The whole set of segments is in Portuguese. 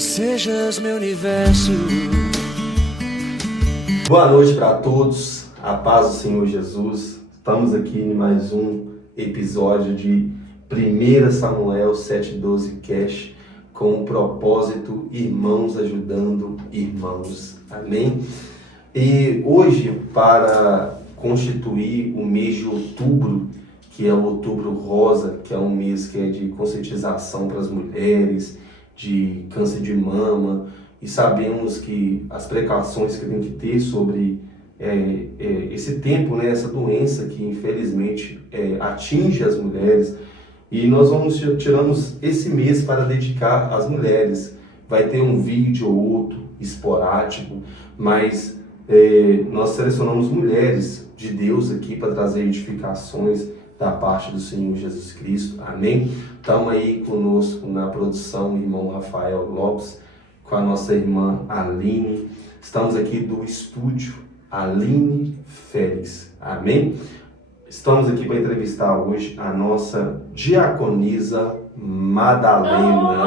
que sejas meu universo. Boa noite para todos, a paz do Senhor Jesus. Estamos aqui em mais um episódio de 1 Samuel 7:12 Cash, com o propósito Irmãos Ajudando Irmãos. Amém? E hoje, para constituir o mês de outubro, que é o Outubro Rosa, que é um mês que é de conscientização para as mulheres, de câncer de mama, e sabemos que as precauções que tem que ter sobre esse tempo, né, essa doença que infelizmente atinge as mulheres, e nós tiramos esse mês para dedicar às mulheres. Vai ter um vídeo ou outro esporádico, mas nós selecionamos mulheres de Deus aqui para trazer edificações da parte do Senhor Jesus Cristo. Amém? Estamos aí conosco na produção o irmão Rafael Lopes, com a nossa irmã Aline. Estamos aqui do estúdio Aline Félix. Amém? Estamos aqui para entrevistar hoje a nossa diaconisa Madalena.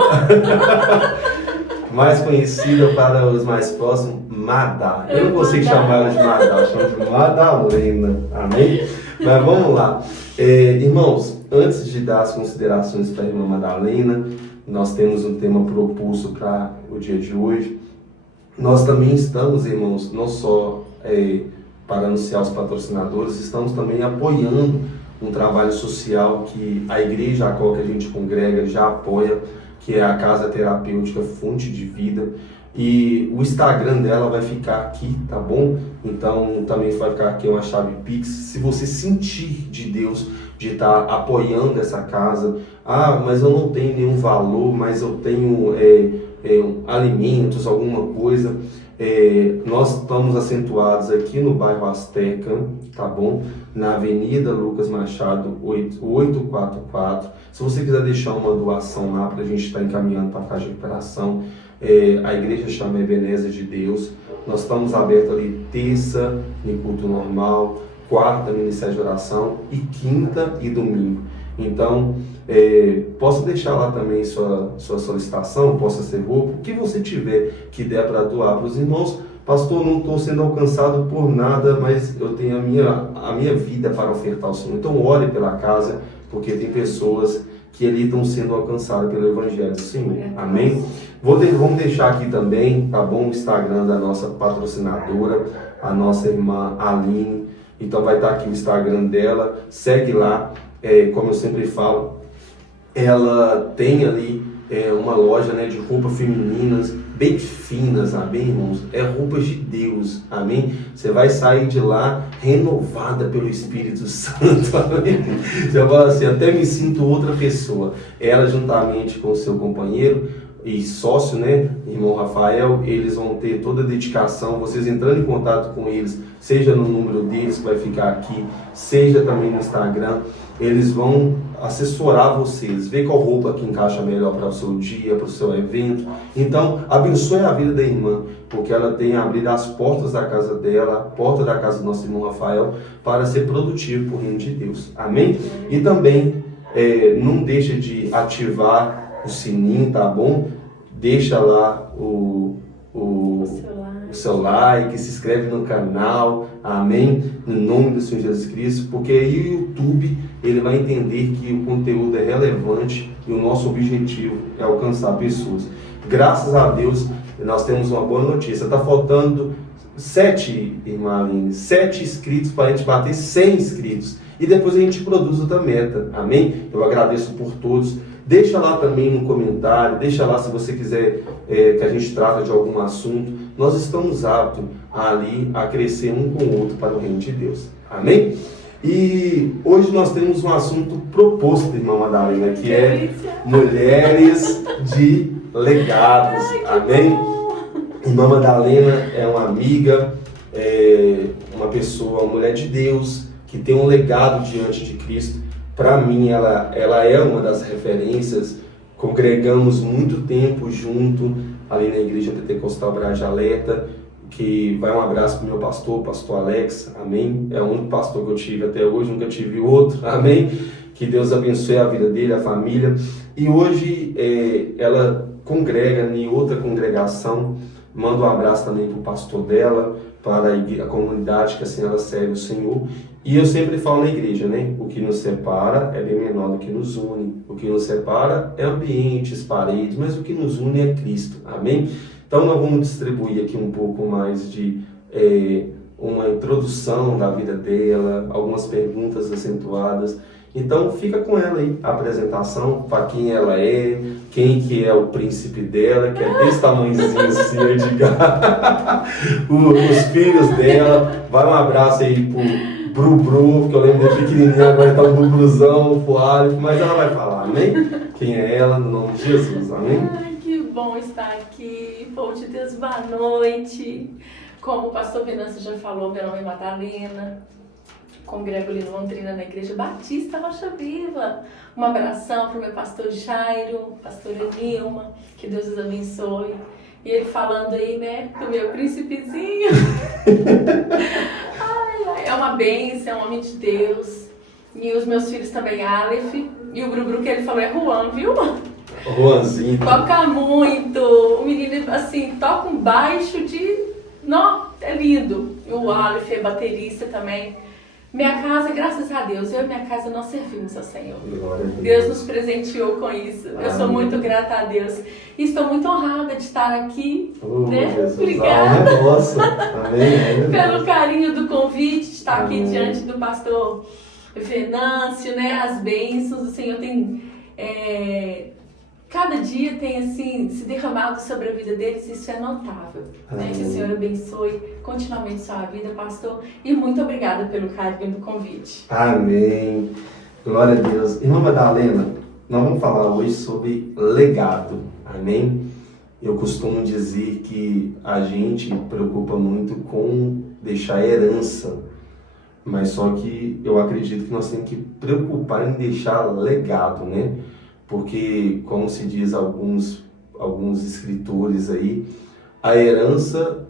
Mais conhecida para os mais próximos, Madá. Eu não consigo chamar ela de Madá, eu chamo de Madalena. Amém? Mas vamos lá. Irmãos, antes de dar as considerações para a irmã Madalena, nós temos um tema proposto para o dia de hoje. Nós também estamos, irmãos, não só para anunciar os patrocinadores, estamos também apoiando um trabalho social que a igreja a qual que a gente congrega já apoia, que é a Casa Terapêutica Fonte de Vida. E o Instagram dela vai ficar aqui, tá bom? Então também vai ficar aqui uma chave Pix. Se você sentir de Deus de estar apoiando essa casa, mas eu não tenho nenhum valor, mas eu tenho alimentos, alguma coisa, nós estamos acentuados aqui no bairro Azteca, tá bom? Na Avenida Lucas Machado 844. Se você quiser deixar uma doação lá para a gente estar encaminhando para a Casa de Recuperação, a igreja chama Ebenezer de Deus. Nós estamos abertos ali terça em culto normal, quarta ministério de oração e quinta e domingo. Então, posso deixar lá também sua solicitação, possa ser roupa, o que você tiver que der para doar para os irmãos. Pastor, não estou sendo alcançado por nada, mas eu tenho a minha vida para ofertar ao Senhor. Então, ore pela casa, porque tem pessoas que ali estão sendo alcançadas pelo Evangelho do Senhor. Amém? Vamos deixar aqui também, tá bom, o Instagram da nossa patrocinadora, a nossa irmã Aline. Então vai estar aqui o Instagram dela, segue lá. Como eu sempre falo, ela tem ali uma loja, né, de roupas femininas, bem finas, amém, irmãos? Roupas de Deus, amém? Você vai sair de lá renovada pelo Espírito Santo, amém? Você vai falar assim, até me sinto outra pessoa. Ela, juntamente com o seu companheiro e sócio, né, irmão Rafael, eles vão ter toda a dedicação. Vocês entrando em contato com eles, seja no número deles que vai ficar aqui, seja também no Instagram, eles vão assessorar vocês, ver qual roupa que encaixa melhor para o seu dia, para o seu evento. Então, abençoe a vida da irmã, porque ela tem abrido as portas da casa dela, a porta da casa do nosso irmão Rafael, para ser produtivo por reino de Deus. Amém? E também, não deixa de ativar o sininho, tá bom? Deixa lá o seu like, se inscreve no canal, amém? No nome do Senhor Jesus Cristo, porque aí o YouTube ele vai entender que o conteúdo é relevante e o nosso objetivo é alcançar pessoas. Graças a Deus, nós temos uma boa notícia. Está faltando 7, irmã Aline, 7 inscritos para a gente bater 100 inscritos. E depois a gente produz outra meta, amém? Eu agradeço por todos. Deixa lá também um comentário, deixa lá se você quiser que a gente trate de algum assunto. Nós estamos aptos ali a crescer um com o outro para o reino de Deus. Amém? E hoje nós temos um assunto proposto, irmã Madalena, que é mulheres de legados. Amém? Irmã Madalena é uma amiga, uma pessoa, uma mulher de Deus, que tem um legado diante de Cristo. Para mim, ela é uma das referências. Congregamos muito tempo junto ali na Igreja Pentecostal Brajaleta, que vai um abraço para o meu pastor Alex, amém? É o único pastor que eu tive até hoje, nunca tive outro, amém? Que Deus abençoe a vida dele, a família. E hoje ela congrega em outra congregação. Manda um abraço também para o pastor dela, para a comunidade que assim ela serve o Senhor. E eu sempre falo na igreja, né? O que nos separa é bem menor do que nos une. O que nos separa é ambientes, paredes, mas o que nos une é Cristo. Amém? Então nós vamos distribuir aqui um pouco mais de uma introdução da vida dela, algumas perguntas acentuadas. Então fica com ela aí, a apresentação, para quem ela é, quem que é o príncipe dela, que é desse tamanhozinho assim, Edgar, os filhos dela. Vai um abraço aí pro Bru, que eu lembro dele pequenininho, agora tá um Bubruzão, pro Alif, mas ela vai falar, amém? Quem é ela, no nome de Jesus, amém? Ai, que bom estar aqui, povo de Deus, boa noite. Como o pastor Venâncio já falou, meu nome é Madalena. Congrego ali em Londrina, na Igreja Batista Rocha Viva. Um abração para o meu pastor Jairo, pastor Enilma, que Deus os abençoe. E ele falando aí, né, do meu príncipezinho. É uma bênção, é um homem de Deus. E os meus filhos também, Aleph. E o Brubru que ele falou é Juan, viu? Juanzinho. Toca muito. O menino, assim, toca um baixo de... Não, é lindo. E o Aleph é baterista também. Minha casa, graças a Deus, eu e minha casa nós servimos ao Senhor. Deus nos presenteou com isso. Eu sou muito grata a Deus. E estou muito honrada de estar aqui. Né? Jesus, obrigada. Nossa. Amém. Pelo carinho do convite, de estar aqui Amém. diante do pastor Venâncio, né? As bênçãos. O Senhor tem... cada dia tem assim se derramado sobre a vida deles, isso é notável. Né? Que o Senhor abençoe continuamente sua vida, pastor, e muito obrigada pelo carinho do convite. Amém. Glória a Deus. Irmã Madalena, nós vamos falar hoje sobre legado. Amém? Eu costumo dizer que a gente preocupa muito com deixar herança, mas só que eu acredito que nós temos que preocupar em deixar legado, né? Porque, como se diz alguns escritores aí, a herança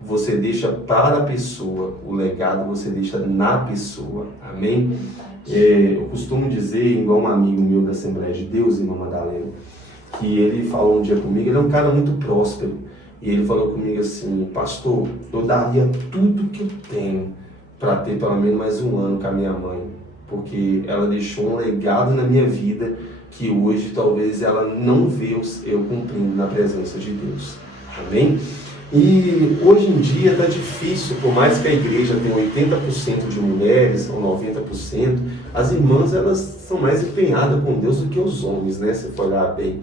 você deixa para a pessoa, o legado você deixa na pessoa, amém? Eu costumo dizer, igual um amigo meu da Assembleia de Deus, irmã Madalena, que ele falou um dia comigo, ele é um cara muito próspero, e ele falou comigo assim, pastor, eu daria tudo que eu tenho para ter pelo menos mais um ano com a minha mãe, porque ela deixou um legado na minha vida, que hoje talvez ela não vê eu cumprindo na presença de Deus. Amém? E hoje em dia está difícil, por mais que a igreja tenha 80% de mulheres, ou 90%, as irmãs elas são mais empenhadas com Deus do que os homens, né? Se for olhar bem.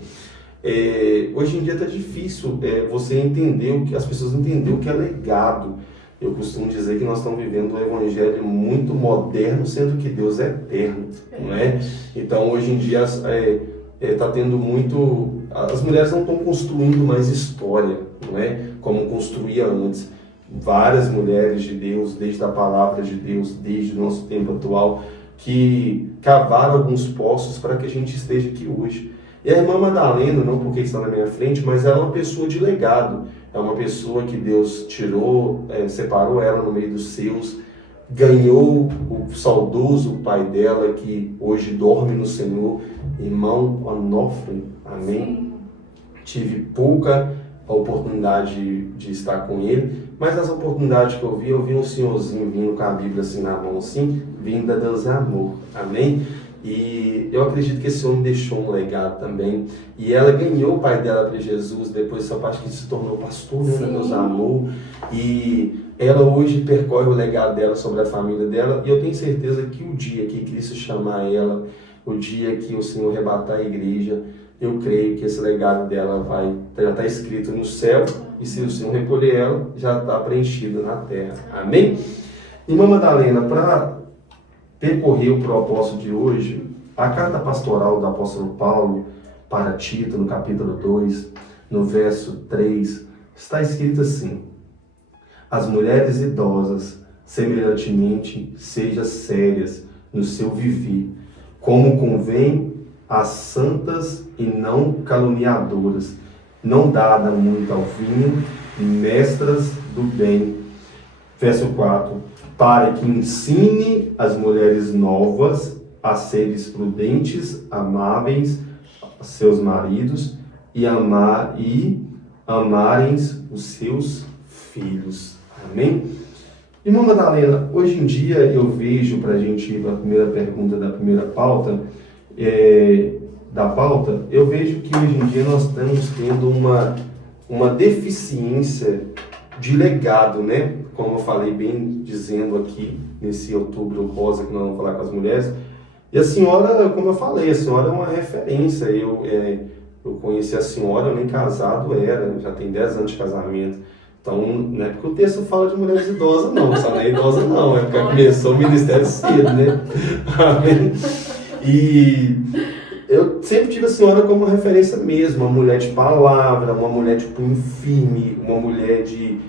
Hoje em dia está difícil você entender, as pessoas entenderem o que é legado. Eu costumo dizer que nós estamos vivendo um evangelho muito moderno, sendo que Deus é eterno, não é? Então, hoje em dia, está tendo muito... As mulheres não estão construindo mais história, não é? Como construía antes. Várias mulheres de Deus, desde a palavra de Deus, desde o nosso tempo atual, que cavaram alguns poços para que a gente esteja aqui hoje. E a irmã Madalena, não porque está na minha frente, mas ela é uma pessoa de legado. É uma pessoa que Deus tirou, separou ela no meio dos seus, ganhou o saudoso pai dela, que hoje dorme no Senhor, irmão Onofre, amém? Sim. Tive pouca oportunidade de estar com ele, mas nas oportunidades que eu vi um senhorzinho vindo com a Bíblia assim na mão, assim, vindo a Deus é amor, amém? E eu acredito que esse homem deixou um legado também. E ela ganhou o pai dela para Jesus, depois essa parte que se tornou pastor, né? Deus amou. E ela hoje percorre o legado dela sobre a família dela. E eu tenho certeza que o dia que Cristo chamar ela, o dia que o Senhor arrebatar a igreja, eu creio que esse legado dela já está escrito no céu. E se o Senhor recolher ela, já está preenchido na terra. Amém? Irmã Madalena, para percorrer o propósito de hoje, a carta pastoral do apóstolo Paulo para Tito, no capítulo 2, no verso 3, está escrito assim: as mulheres idosas, semelhantemente, sejam sérias no seu viver, como convém às santas e não caluniadoras, não dada muito ao vinho, mestras do bem. Verso 4, para que ensine as mulheres novas a seres prudentes, amáveis a seus maridos e amarem os seus filhos. Amém? Irmã Madalena, hoje em dia eu vejo, para a gente ir para a primeira pergunta da primeira pauta, eu vejo que hoje em dia nós estamos tendo uma deficiência de legado, né? Como eu falei bem dizendo aqui, nesse outubro rosa que nós vamos falar com as mulheres. E a senhora, como eu falei, a senhora é uma referência. Eu conheci a senhora, eu nem casado era, já tem 10 anos de casamento. Então, não é porque o texto fala de mulheres idosas, não. Só não é idosa, não. É porque começou o ministério cedo, né? Amém? E eu sempre tive a senhora como referência mesmo. Uma mulher de palavra, uma mulher de punho firme, uma mulher de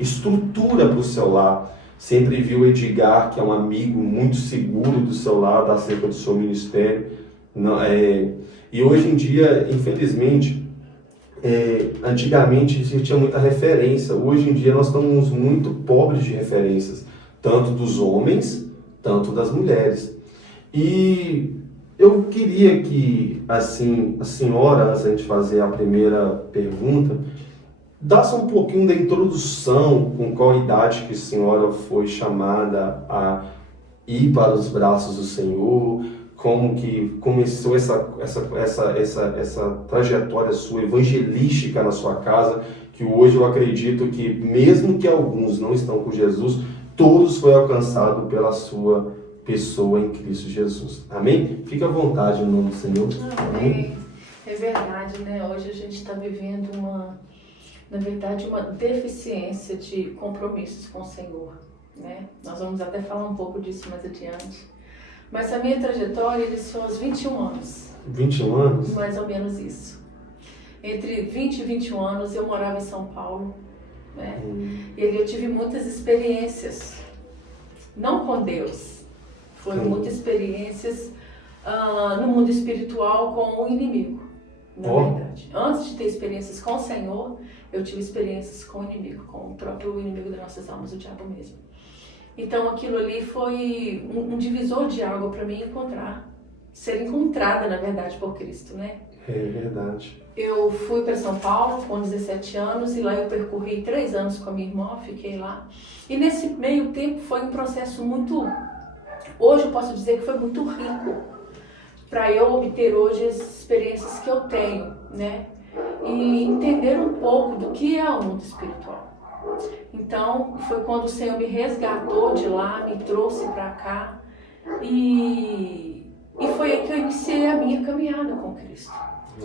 estrutura para o seu lar. Sempre viu o Edgar, que é um amigo muito seguro do seu lado, acerca do seu ministério. E hoje em dia, infelizmente, antigamente a gente tinha muita referência. Hoje em dia nós estamos muito pobres de referências, tanto dos homens, tanto das mulheres. E eu queria que, assim, a senhora, antes de a gente fazer a primeira pergunta, dá-se um pouquinho da introdução, com qual idade que a senhora foi chamada a ir para os braços do Senhor, como que começou essa trajetória sua evangelística na sua casa, que hoje eu acredito que, mesmo que alguns não estão com Jesus, todos foram alcançados pela sua pessoa em Cristo Jesus. Amém? Fica à vontade no nome do Senhor. Amém. É verdade, né? Hoje a gente está vivendo uma deficiência de compromissos com o Senhor, né? Nós vamos até falar um pouco disso mais adiante. Mas a minha trajetória iniciou aos 21 anos. 21 anos? Mais ou menos isso. Entre 20 e 21 anos eu morava em São Paulo, né? E ali eu tive muitas experiências, não com Deus, foram muitas experiências no mundo espiritual com o inimigo, na verdade. Antes de ter experiências com o Senhor, eu tive experiências com o inimigo, com o próprio inimigo das nossas almas, o diabo mesmo. Então aquilo ali foi um divisor de água para mim ser encontrada, na verdade, por Cristo, né? É verdade. Eu fui para São Paulo com 17 anos e lá eu percorri 3 anos com a minha irmã, fiquei lá. E nesse meio tempo foi um processo hoje eu posso dizer que foi muito rico para eu obter hoje as experiências que eu tenho, né? E entender um pouco do que é o mundo espiritual. Então, foi quando o Senhor me resgatou de lá, me trouxe para cá e foi aí que eu iniciei a minha caminhada com Cristo.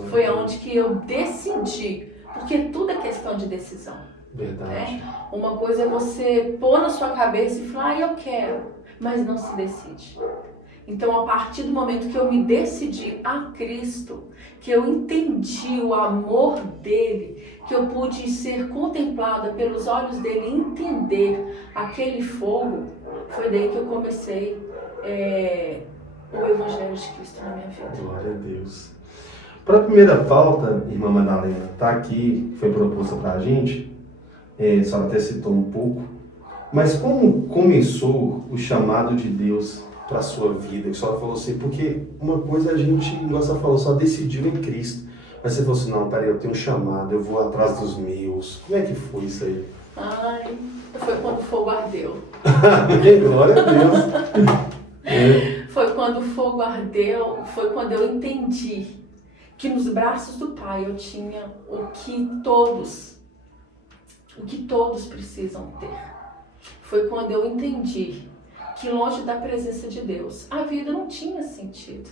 Foi onde que eu decidi, porque tudo é questão de decisão. Verdade. Né? Uma coisa é você pôr na sua cabeça e falar, eu quero, mas não se decide. Então, a partir do momento que eu me decidi a Cristo, que eu entendi o amor dele, que eu pude ser contemplada pelos olhos dele e entender aquele fogo, foi daí que eu comecei o Evangelho de Cristo na minha vida. Glória a Deus. Para a primeira pauta, irmã Madalena, está aqui, foi proposta para a gente, a senhora até citou um pouco, mas como começou o chamado de Deus para a sua vida? Que a senhora falou assim, porque uma coisa a gente, igual a senhora falou, só decidiu em Cristo. Mas você falou assim, não, peraí, eu tenho um chamado, eu vou atrás dos meus. Como é que foi isso aí? Foi quando o fogo ardeu. Glória a Deus. Foi quando o fogo ardeu, foi quando eu entendi que nos braços do Pai eu tinha o que todos precisam ter. Foi quando eu entendi que longe da presença de Deus, a vida não tinha sentido.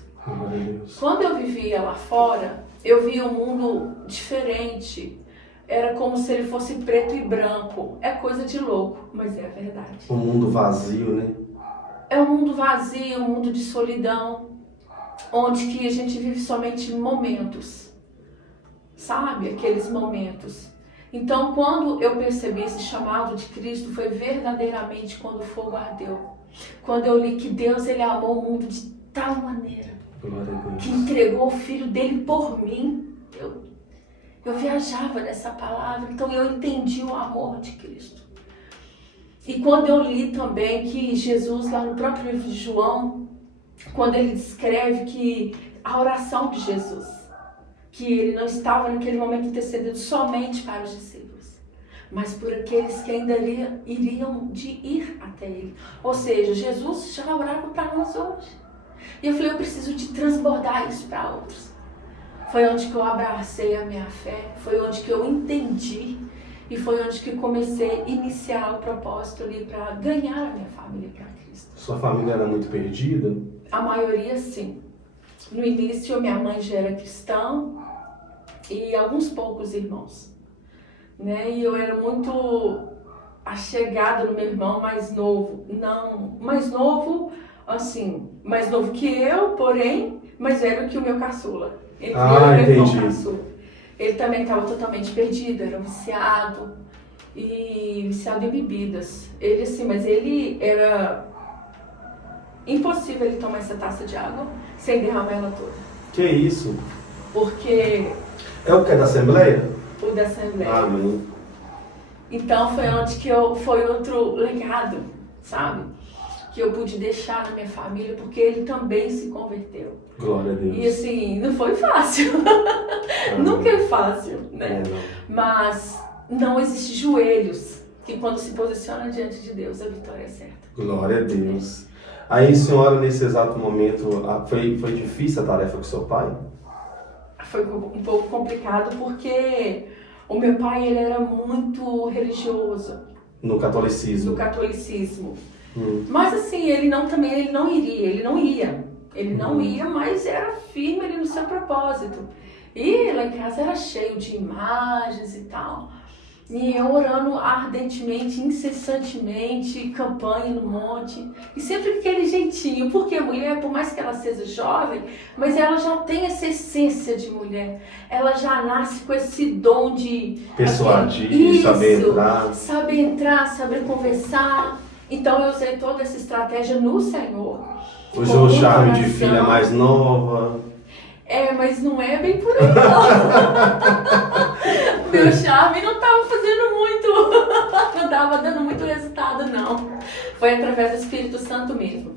Quando eu vivia lá fora, eu via um mundo diferente. Era como se ele fosse preto e branco. É coisa de louco, mas é a verdade. Um mundo vazio, né? É um mundo vazio, um mundo de solidão, onde que a gente vive somente momentos. Sabe? Aqueles momentos. Então, quando eu percebi esse chamado de Cristo, foi verdadeiramente quando o fogo ardeu. Quando eu li que Deus, ele amou o mundo de tal maneira que entregou o Filho dele por mim. Eu viajava nessa palavra, então eu entendi o amor de Cristo. E quando eu li também que Jesus, lá no próprio livro de João, quando ele descreve que a oração de Jesus, que ele não estava naquele momento intercedendo somente para os discípulos, mas por aqueles que ainda iriam de ir até ele. Ou seja, Jesus já orava para nós hoje. E eu falei, eu preciso de transbordar isso para outros. Foi onde que eu abracei a minha fé, foi onde que eu entendi e foi onde que comecei a iniciar o propósito ali para ganhar a minha família para Cristo. Sua família era muito perdida? A maioria, sim. No início, minha mãe já era cristã e alguns poucos irmãos, né? E eu era muito achegada no meu irmão mais novo. Não, mais novo, assim, mais novo que eu, porém, mais velho que o meu caçula. Entre eu e meu irmão caçula. Ele também estava totalmente perdido, era viciado em bebidas. Ele, assim, mas ele era impossível ele tomar essa taça de água sem derramar ela toda. Que isso? Porque... É o que é da Assembleia? O da Assembleia. Amém. Então foi onde que foi outro legado, sabe? Que eu pude deixar na minha família, porque ele também se converteu. Glória a Deus. E assim, não foi fácil. Nunca é fácil, né? Mas não existe joelhos que quando se posiciona diante de Deus, a vitória é certa. Glória a Deus. Aí, senhora, nesse exato momento, foi difícil a tarefa com seu pai? Foi um pouco complicado, porque o meu pai, ele era muito religioso. No catolicismo? No catolicismo. Mas assim, ele não ia, mas era firme ali no seu propósito. E lá em casa era cheio de imagens e tal. E eu orando ardentemente, incessantemente, campanha no monte. E sempre com aquele jeitinho, porque a mulher, por mais que ela seja jovem, mas ela já tem essa essência de mulher. Ela já nasce com esse dom de... persuadir, saber entrar. Saber entrar, saber conversar. Então eu usei toda essa estratégia no Senhor. Usou o charme de filha mais nova. Mas não é bem por aí não. Meu charme não estava fazendo muito, não estava dando muito resultado não. Foi através do Espírito Santo mesmo.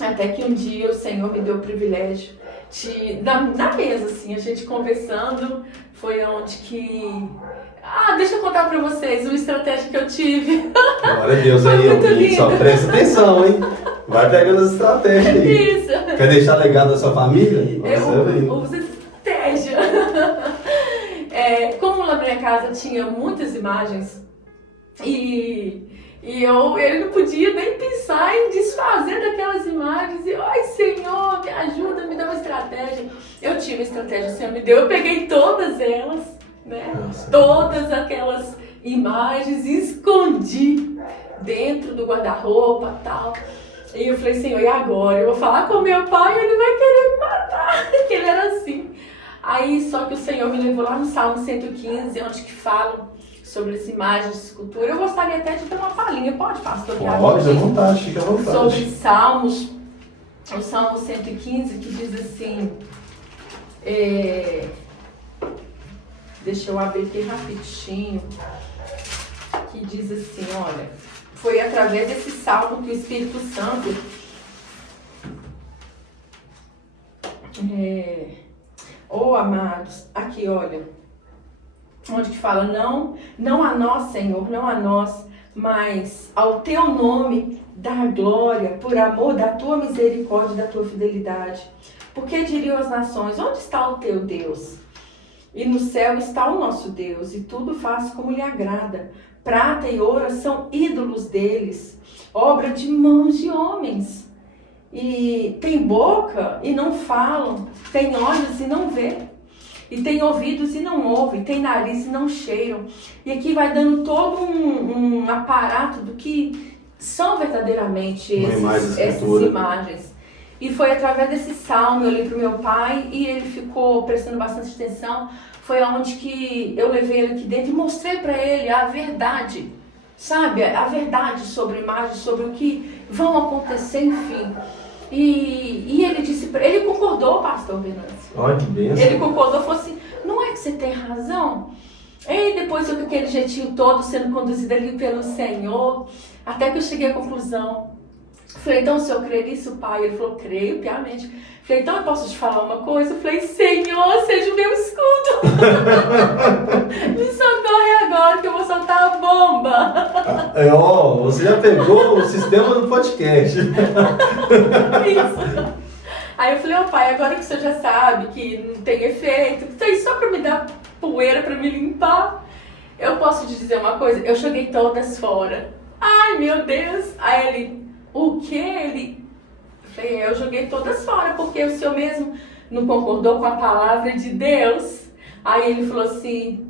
Até que um dia o Senhor me deu o privilégio de, na mesa assim, a gente conversando, foi onde que... deixa eu contar pra vocês uma estratégia que eu tive. Glória a Deus aí, ouvinte, só presta atenção, hein? Vai pegando as estratégias aí. Isso. Quer deixar legado da sua família? Eu uso estratégia. Como lá na minha casa tinha muitas imagens e ele não podia nem pensar em desfazer daquelas imagens. E, ai Senhor, me ajuda, me dá uma estratégia. Eu tinha uma estratégia, o Senhor me deu, eu peguei todas elas, né? Nossa. Todas aquelas imagens e escondi dentro do guarda-roupa e tal. E eu falei, Senhor, e agora? Eu vou falar com meu pai e ele vai querer me matar. Porque ele era assim. Aí, só que o Senhor me levou lá no Salmo 115, onde que fala sobre as imagens de escultura. Eu gostaria até de ter uma palhinha. Pode, pastor? Pode, à vontade, fica à vontade. Sobre Salmos, o Salmo 115, que diz assim... Deixa eu abrir aqui rapidinho. Que diz assim, olha... Foi através desse salmo que o Espírito Santo amados, aqui olha, onde que fala, não a nós, Senhor, não a nós, mas ao teu nome dá glória, por amor da tua misericórdia e da tua fidelidade. Porque diriam as nações, onde está o teu Deus? E no céu está o nosso Deus, e tudo faz como lhe agrada. Prata e ouro são ídolos deles, obra de mãos de homens. E tem boca e não falam, tem olhos e não vê, e tem ouvidos e não ouvem, tem nariz e não cheiram. E aqui vai dando todo um aparato do que são verdadeiramente essas imagens. E foi através desse salmo, eu li para o meu pai e ele ficou prestando bastante atenção. Foi onde que eu levei ele aqui dentro e mostrei para ele a verdade, sabe? A verdade sobre imagens, sobre o que vão acontecer, enfim. E ele disse, ele concordou, pastor Venâncio. Olha que bênção. Ele concordou, falou assim, não é que você tem razão? E depois eu com aquele jeitinho todo sendo conduzido ali pelo Senhor, até que eu cheguei à conclusão Falei, então o senhor crê nisso, pai? Ele falou, creio, piamente. Falei, então eu posso te falar uma coisa? Eu falei, Senhor, seja o meu escudo. Me socorre agora que eu vou soltar a bomba. Você já pegou o sistema do podcast. Isso. Aí eu falei, pai, agora que o senhor já sabe que não tem efeito, isso aí só pra me dar poeira, pra me limpar, eu posso te dizer uma coisa? Eu joguei todas fora. Ai, meu Deus. Aí ele, o quê? Ele... Eu falei, eu joguei todas fora, porque o senhor mesmo não concordou com a palavra de Deus. Aí ele falou assim,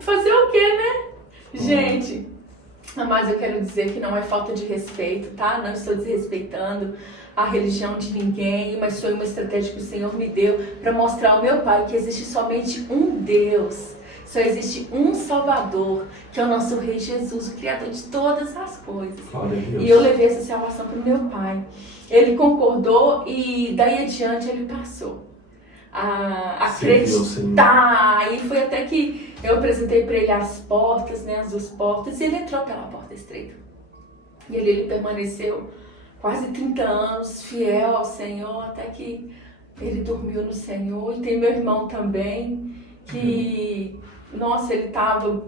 fazer o quê, né? Gente, mas eu quero dizer que não é falta de respeito, tá? Não estou desrespeitando a religião de ninguém, mas foi uma estratégia que o Senhor me deu para mostrar ao meu pai que existe somente um Deus. Só existe um Salvador, que é o nosso Rei Jesus, o Criador de todas as coisas. E eu levei essa salvação para o meu pai. Ele concordou e daí adiante ele passou a acreditar. E foi até que eu apresentei para ele as portas, né, as 2 portas, e ele entrou pela porta estreita. E ele permaneceu quase 30 anos fiel ao Senhor, até que ele dormiu no Senhor. E tem meu irmão também, que... Nossa, ele estava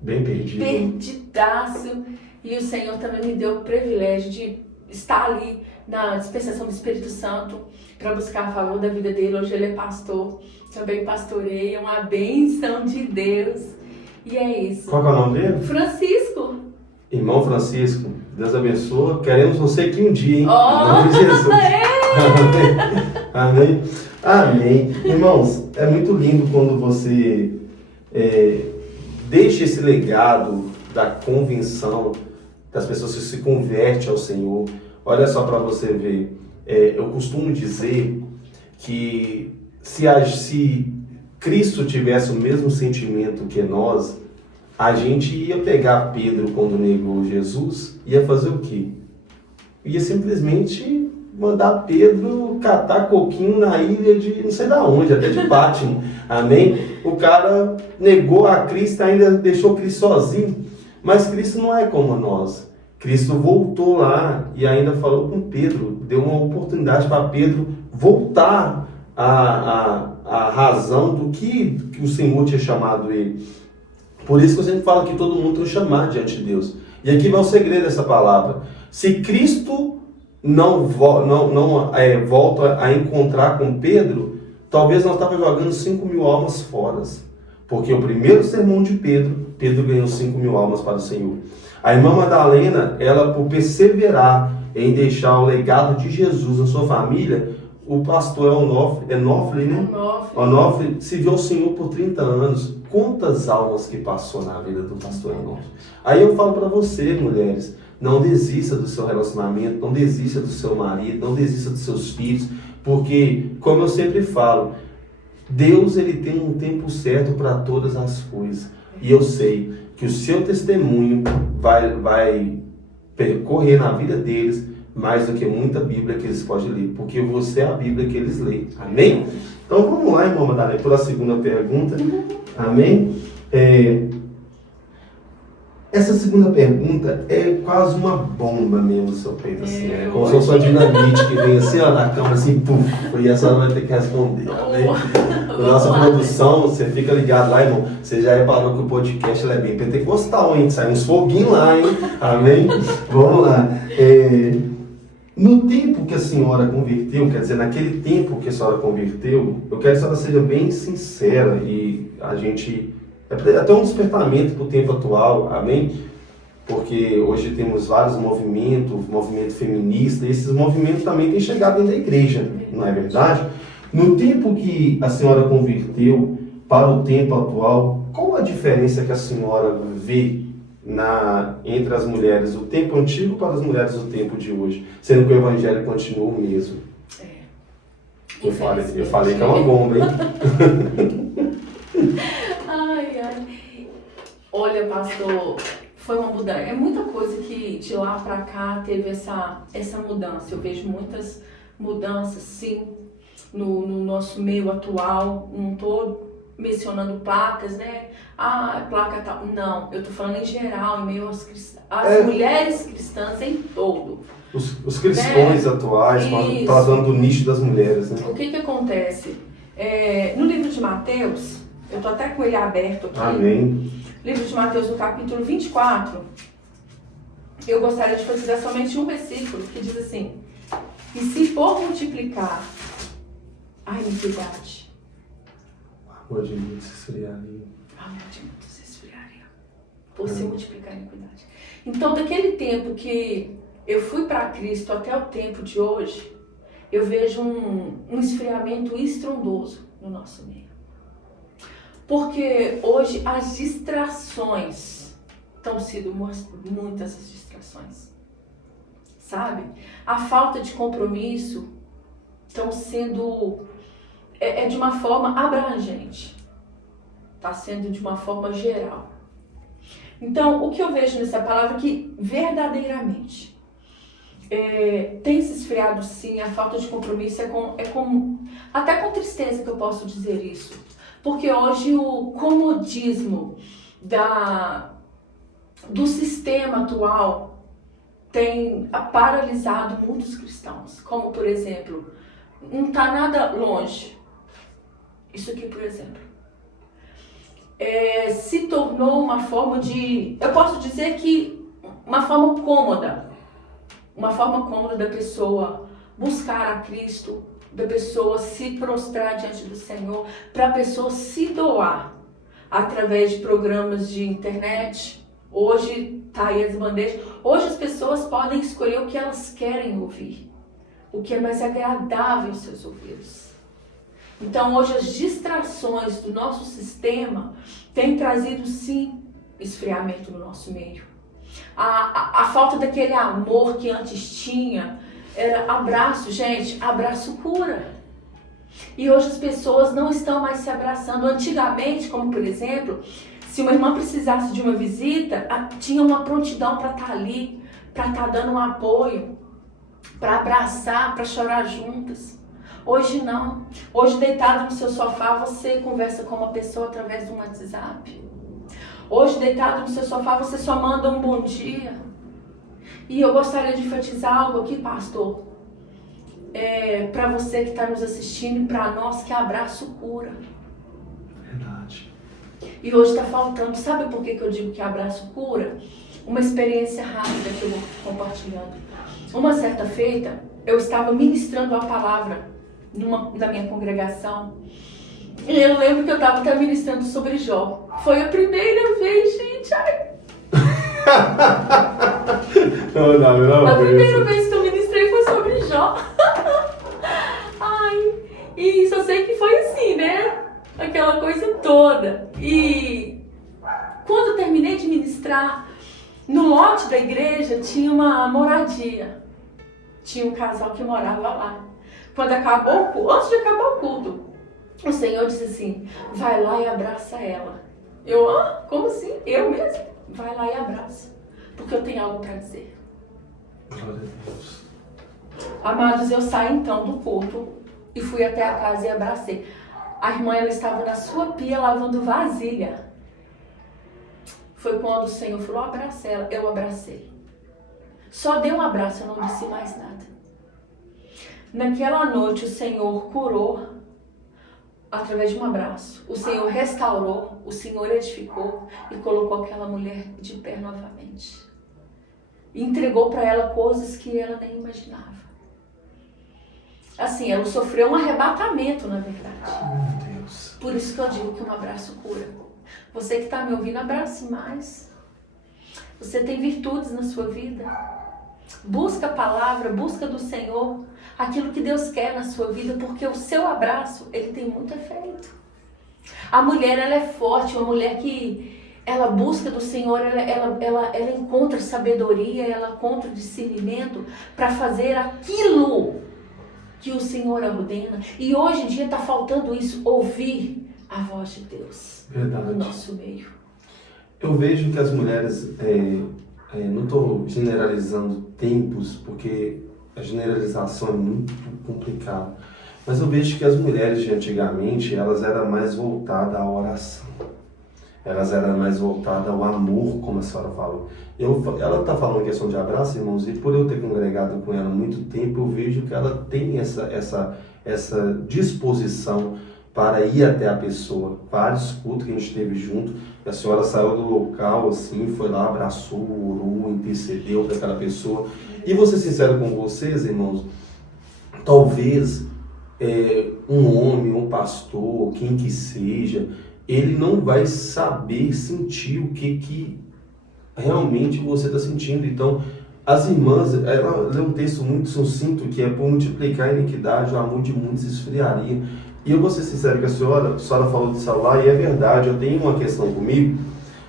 bem perdido. Perdidaço. E o Senhor também me deu o privilégio de estar ali na dispensação do Espírito Santo para buscar a favor da vida dele. Hoje ele é pastor, também pastoreia, uma bênção de Deus. E é isso. Qual que é o nome dele? Francisco. Irmão Francisco, Deus abençoe. Queremos você aqui um dia, hein? Oh, em nome de Jesus. Amém. Amém. Irmãos, é muito lindo quando você deixa esse legado da convenção das pessoas que se convertem ao Senhor. Olha só para você ver, eu costumo dizer que se Cristo tivesse o mesmo sentimento que nós, a gente ia pegar Pedro quando negou Jesus, ia fazer o quê? Ia simplesmente mandar Pedro catar coquinho na ilha de não sei da onde, até de Patmos. Amém? O cara negou a Cristo, ainda deixou Cristo sozinho. Mas Cristo não é como nós. Cristo voltou lá e ainda falou com Pedro, deu uma oportunidade para Pedro voltar à razão do que o Senhor tinha chamado ele. Por isso que eu sempre falo que todo mundo tem um chamado diante de Deus. E aqui vai o segredo dessa palavra. Se Cristo não volta a encontrar com Pedro, talvez nós estávamos jogando 5.000 almas fora. Porque o primeiro sermão de Pedro ganhou 5.000 almas para o Senhor. A irmã Madalena, ela por perseverar em deixar o legado de Jesus na sua família, o pastor Onofre, né? Onofre serviu ao Senhor por 30 anos. Quantas almas que passou na vida do pastor Onofre? Aí eu falo para você, mulheres, não desista do seu relacionamento, não desista do seu marido, não desista dos seus filhos, porque, como eu sempre falo, Deus ele tem um tempo certo para todas as coisas. E eu sei que o seu testemunho vai percorrer na vida deles mais do que muita Bíblia que eles podem ler, porque você é a Bíblia que eles leem. Amém? Então vamos lá, irmã Madalena, para a segunda pergunta. Amém? Essa segunda pergunta é quase uma bomba mesmo no seu peito, assim, como se fosse uma dinamite que vem assim, ó, na câmera, assim, pum, e a senhora vai ter que responder, amém? Nossa produção, você fica ligado lá, irmão, você já reparou que o podcast é bem pentecostal, hein? Sai uns foguinhos lá, hein? Amém? Vamos lá. No tempo que a senhora converteu, quer dizer, naquele tempo que a senhora converteu, eu quero que a senhora seja bem sincera e a gente... É até um despertamento para o tempo atual, amém? Porque hoje temos vários movimentos, movimento feminista, e esses movimentos também têm chegado dentro da igreja, não é verdade? No tempo que a senhora converteu para o tempo atual, qual a diferença que a senhora vê entre as mulheres do tempo antigo para as mulheres do tempo de hoje? Sendo que o evangelho continua o mesmo. Eu falei que é uma bomba, hein? Olha, pastor, foi uma mudança. É muita coisa que de lá pra cá teve essa mudança. Eu vejo muitas mudanças, sim, no nosso meio atual, um todo. mencionando placas, né? Ah, placa tal. Não, eu tô falando em geral, em meio às mulheres cristãs em todo. Os cristãos atuais, tratando do nicho das mulheres, né? O que acontece? No livro de Mateus, eu tô até com ele aberto aqui. Amém. Livro de Mateus, no capítulo 24, eu gostaria de considerar somente um versículo que diz assim: e se for multiplicar a iniquidade, o amor de muitos se esfriaria. O amor de muitos se esfriaria. Por se multiplicar a iniquidade. Então, daquele tempo que eu fui para Cristo até o tempo de hoje, eu vejo um esfriamento estrondoso no nosso meio. Porque hoje as distrações estão sendo muitas as distrações. Sabe? A falta de compromisso estão sendo de uma forma abrangente. Está sendo de uma forma geral. Então, o que eu vejo nessa palavra é que verdadeiramente tem se esfriado sim, a falta de compromisso até com tristeza que eu posso dizer isso. Porque hoje o comodismo do sistema atual tem paralisado muitos cristãos. Como, por exemplo, não está nada longe. Isso aqui, por exemplo. Se tornou uma forma eu posso dizer que uma forma cômoda da pessoa buscar a Cristo, da pessoa se prostrar diante do Senhor, para a pessoa se doar através de programas de internet. Hoje está aí as bandejas. Hoje as pessoas podem escolher o que elas querem ouvir, o que é mais agradável aos seus ouvidos. Então hoje as distrações do nosso sistema têm trazido sim esfriamento no nosso meio. A falta daquele amor que antes tinha era abraço, gente, abraço cura. E hoje as pessoas não estão mais se abraçando. Antigamente, como por exemplo, se uma irmã precisasse de uma visita, tinha uma prontidão para estar ali, para estar dando um apoio, para abraçar, para chorar juntas. Hoje não. Hoje, deitado no seu sofá, você conversa com uma pessoa através de um WhatsApp. Hoje, deitado no seu sofá, você só manda um bom dia. E eu gostaria de enfatizar algo aqui, pastor. Para você que está nos assistindo e para nós, que abraço cura. Verdade. E hoje está faltando. Sabe por que eu digo que abraço cura? Uma experiência rápida que eu vou compartilhando. Uma certa feita, eu estava ministrando a palavra da minha congregação. E eu lembro que eu estava até ministrando sobre Jó. Foi a primeira vez, gente. Ai. A primeira vez que eu ministrei foi sobre Jó. Ai. E só sei que foi assim, né? Aquela coisa toda. E quando eu terminei de ministrar, no lote da igreja tinha uma moradia. Tinha um casal que morava lá. Quando acabou o culto, antes de acabar o culto, o Senhor disse assim: vai lá e abraça ela. Eu, como assim? Eu mesmo? Vai lá e abraça, porque eu tenho algo para dizer. Glória a Deus. Amados, eu saí então do culto e fui até a casa e abracei. A irmã, ela estava na sua pia lavando vasilha. Foi quando o Senhor falou: abraça ela. Eu abracei. Só dei um abraço, eu não disse mais nada. Naquela noite o Senhor curou através de um abraço. O Senhor restaurou, o Senhor edificou e colocou aquela mulher de pé novamente. E entregou para ela coisas que ela nem imaginava. Assim, ela sofreu um arrebatamento, na verdade. Meu Deus. Por isso que eu digo que um abraço cura. Você que está me ouvindo, abrace mais. Você tem virtudes na sua vida. Busca a palavra, busca do Senhor aquilo que Deus quer na sua vida, porque o seu abraço, ele tem muito efeito. A mulher, ela é forte, uma mulher que ela busca do Senhor, ela encontra sabedoria, ela encontra discernimento para fazer aquilo que o Senhor ordena. E hoje em dia está faltando isso, ouvir a voz de Deus. Verdade. No nosso meio. Eu vejo que as mulheres, não estou generalizando tempos, porque a generalização é muito complicada, Mas eu vejo que as mulheres de antigamente, elas eram mais voltadas à oração. Elas eram mais voltadas ao amor, como a senhora falou. Ela está falando questão de abraço, irmãos, e por eu ter congregado com ela há muito tempo, eu vejo que ela tem essa disposição para ir até a pessoa. Vários cultos que a gente teve junto, a senhora saiu do local, assim, foi lá, abraçou, orou, intercedeu para aquela pessoa. E vou ser sincero com vocês, irmãos, talvez um homem, um pastor, quem que seja, ele não vai saber sentir o que realmente você está sentindo. Então, as irmãs, ela lê um texto muito sucinto, que é: por multiplicar a iniquidade, o amor de muitos esfriaria. E eu vou ser sincero com a senhora falou do celular, e é verdade, eu tenho uma questão comigo,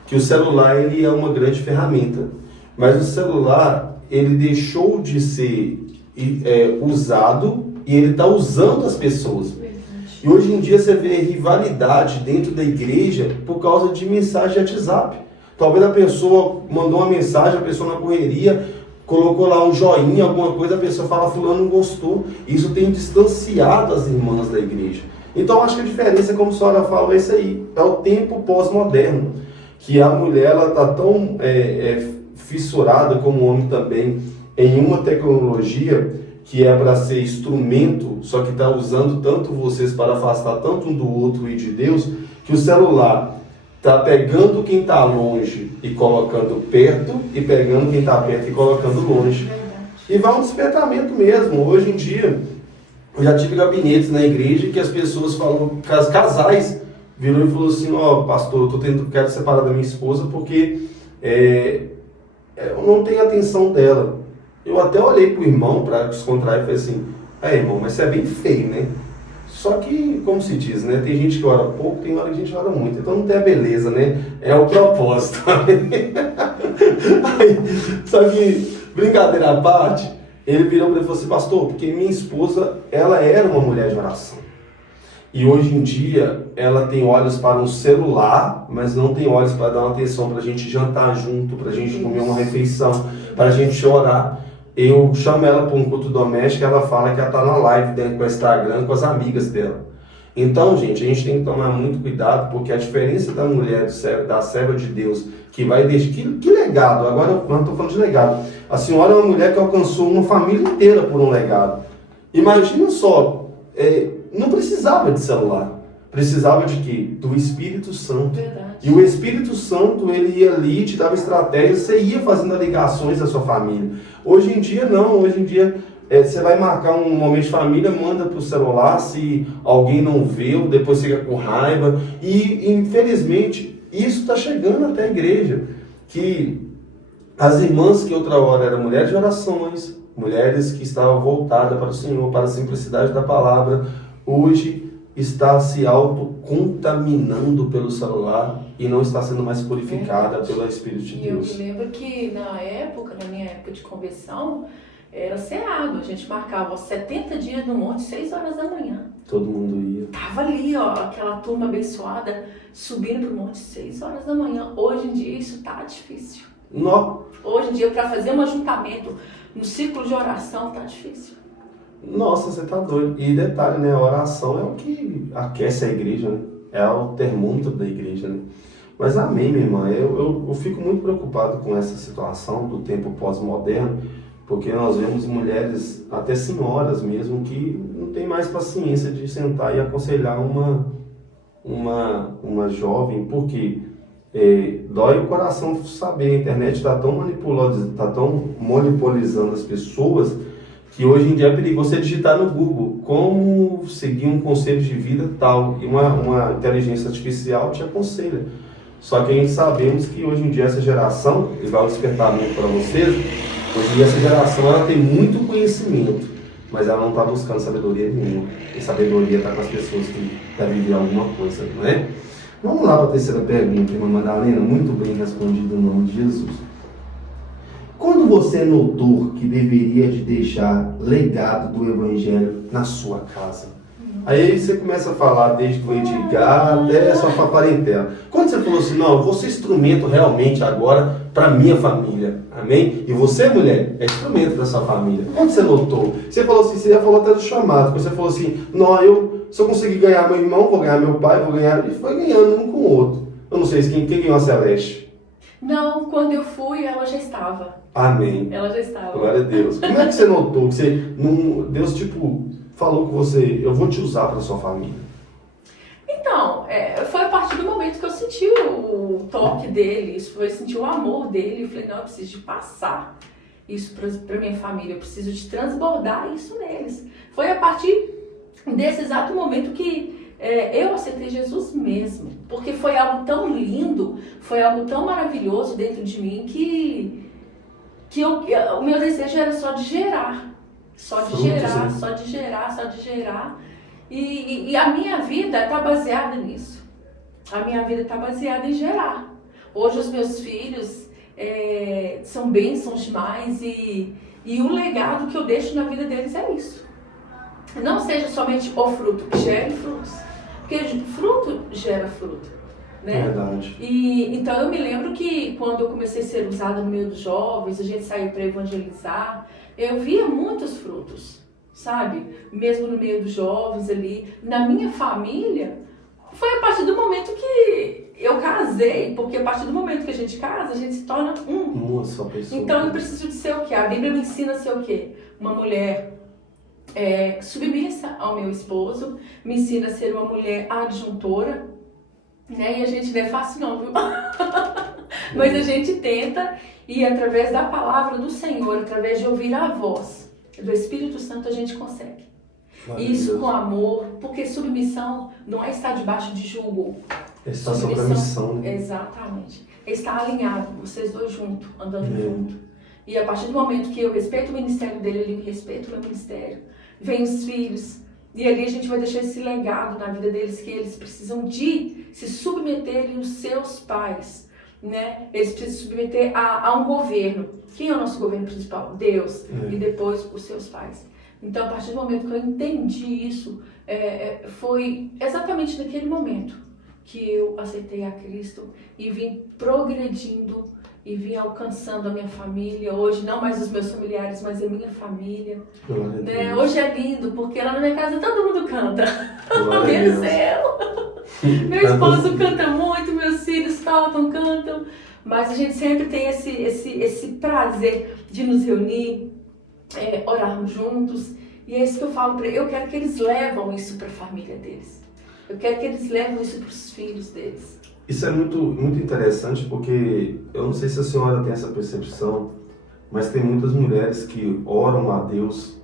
que o celular, ele é uma grande ferramenta, mas o celular, ele deixou de ser usado, e ele está usando as pessoas. E hoje em dia você vê rivalidade dentro da igreja por causa de mensagem de WhatsApp. Talvez a pessoa mandou uma mensagem, a pessoa na correria, colocou lá um joinha, alguma coisa, a pessoa fala: fulano não gostou. Isso tem distanciado as irmãs da igreja. Então acho que a diferença, como a senhora fala, é isso aí. É o tempo pós-moderno. Que a mulher está tão fissurada, como o homem também, em uma tecnologia que é para ser instrumento, só que está usando tanto vocês para afastar tanto um do outro e de Deus, que o celular está pegando quem está longe e colocando perto, e pegando quem está perto e colocando longe. E vai um despertamento mesmo. Hoje em dia, eu já tive gabinetes na igreja que as pessoas falam, casais virou e falou assim: ó, pastor, eu quero separar da minha esposa porque eu não tenho atenção dela. Eu até olhei pro irmão para descontrair e falei assim: irmão, mas você é bem feio, né? Só que, como se diz, né? Tem gente que ora pouco, tem hora que a gente ora muito. Então não tem a beleza, né? É o propósito. Só que, brincadeira à parte, ele virou para ele e falou assim: pastor, porque minha esposa, ela era uma mulher de oração. E hoje em dia, ela tem olhos para um celular, mas não tem olhos para dar uma atenção, para a gente jantar junto, para a gente comer uma refeição, para a gente orar. Eu chamo ela para um culto doméstico, ela fala que ela está na live dentro com o Instagram, com as amigas dela. Então, gente, a gente tem que tomar muito cuidado, porque a diferença da mulher, da serva de Deus, que vai deixar... Que legado? Agora eu não estou falando de legado. A senhora é uma mulher que alcançou uma família inteira por um legado. Imagina só, não precisava de celular. Precisava de quê? Do Espírito Santo. Verdade. E o Espírito Santo, ele ia ali, te dava estratégia, você ia fazendo ligações da sua família. Hoje em dia, não. Hoje em dia, você vai marcar um momento de família, manda para o celular, se alguém não viu, depois fica com raiva. E, infelizmente, isso está chegando até a igreja. Que as irmãs que outra hora eram mulheres de orações, mulheres que estavam voltadas para o Senhor, para a simplicidade da palavra, hoje está se autocontaminando pelo celular e não está sendo mais purificada pelo Espírito de Deus. Eu me lembro que na minha época de conversão, era cerrado. A gente marcava 70 dias no monte, 6 horas da manhã. Todo mundo ia. Tava ali, ó, aquela turma abençoada, subindo pro monte 6 horas da manhã. Hoje em dia isso tá difícil. Não. Hoje em dia, para fazer um ajuntamento no ciclo de oração, tá difícil. Nossa, você tá doido. E detalhe, né? A oração é o que aquece a igreja, né? É o termômetro da igreja, né? Mas amém, minha irmã. Eu fico muito preocupado com essa situação do tempo pós-moderno, porque nós vemos mulheres, até senhoras mesmo, que não tem mais paciência de sentar e aconselhar uma jovem, porque dói o coração saber, a internet está tão monopolizando as pessoas, que hoje em dia é perigoso você digitar no Google como seguir um conselho de vida tal, e uma inteligência artificial te aconselha. Só que a gente sabemos que hoje em dia essa geração, e vai um despertamento para vocês, hoje em dia essa geração ela tem muito conhecimento, mas ela não está buscando sabedoria nenhuma. E sabedoria está com as pessoas que querem viver alguma coisa, não é? Vamos lá para a terceira pergunta, irmã Madalena, muito bem respondido no nome de Jesus. Quando você notou que deveria de deixar legado do Evangelho na sua casa? Aí você começa a falar desde criticar até só pra parentela. Quando você falou assim, não, eu vou ser instrumento realmente agora para minha família, amém? E você, mulher, é instrumento da sua família. Quando você notou? Você falou assim, você já falou até do chamado, quando você falou assim, não, se eu conseguir ganhar meu irmão, vou ganhar meu pai, vou ganhar, e foi ganhando um com o outro. Eu não sei quem ganhou a Celeste. Não, quando eu fui, ela já estava. Amém. Ela já estava. Glória a Deus. Como é que você notou que Deus, falou com você, eu vou te usar para sua família? Então, foi a partir do momento que eu senti o toque dele, senti o amor dele, eu falei, não, eu preciso de passar isso para minha família, eu preciso de transbordar isso neles. Foi a partir desse exato momento que eu aceitei Jesus mesmo, porque foi algo tão lindo, foi algo tão maravilhoso dentro de mim que o meu desejo era só de gerar. Só de gerar. E a minha vida está baseada nisso. A minha vida está baseada em gerar. Hoje os meus filhos são bênçãos demais e o legado que eu deixo na vida deles é isso. Não seja somente o fruto, gere frutos. Porque fruto gera fruto, né? Verdade. Então eu me lembro que quando eu comecei a ser usada no meio dos jovens, a gente saiu para evangelizar, eu via muitos frutos, sabe? Mesmo no meio dos jovens ali, na minha família, foi a partir do momento que eu casei, porque a partir do momento que a gente casa, a gente se torna uma só pessoa. Então eu preciso de ser o quê? A Bíblia me ensina a ser o quê? Uma mulher submissa ao meu esposo, me ensina a ser uma mulher adjuntora, né? E a gente não é fácil não, viu? Mas a gente tenta, e através da palavra do Senhor, através de ouvir a voz do Espírito Santo, a gente consegue. Isso com amor, porque submissão não é estar debaixo de julgo. É estar sob a missão, né? Exatamente. É estar alinhado, vocês dois juntos, andando junto. E a partir do momento que eu respeito o ministério dele, ele respeita o meu ministério, vem os filhos, e ali a gente vai deixar esse legado na vida deles, que eles precisam de se submeterem aos seus pais, né? Eles precisam se submeter a um governo. Quem é o nosso governo principal? Deus. E depois os seus pais. Então, a partir do momento que eu entendi isso, foi exatamente naquele momento que eu aceitei a Cristo e vim progredindo e vim alcançando a minha família. Hoje, não mais os meus familiares, mas a minha família. Né? Hoje é lindo, porque lá na minha casa todo mundo canta. Menos eu. Meu esposo canta muito, meus filhos cantam. Mas a gente sempre tem esse prazer de nos reunir, orarmos juntos. E é isso que eu falo para eles. Eu quero que eles levam isso para a família deles. Eu quero que eles levam isso para os filhos deles. Isso é muito, muito interessante, porque eu não sei se a senhora tem essa percepção, mas tem muitas mulheres que oram a Deus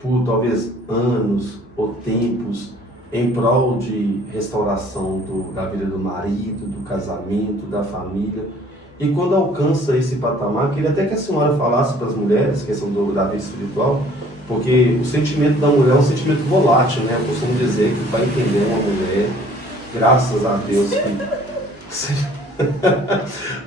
por talvez anos ou tempos em prol de restauração da vida do marido, do casamento, da família. E quando alcança esse patamar, queria até que a senhora falasse para as mulheres, questão da vida espiritual, porque o sentimento da mulher é um sentimento volátil, né? Eu costumo dizer que para entender uma mulher, graças a Deus,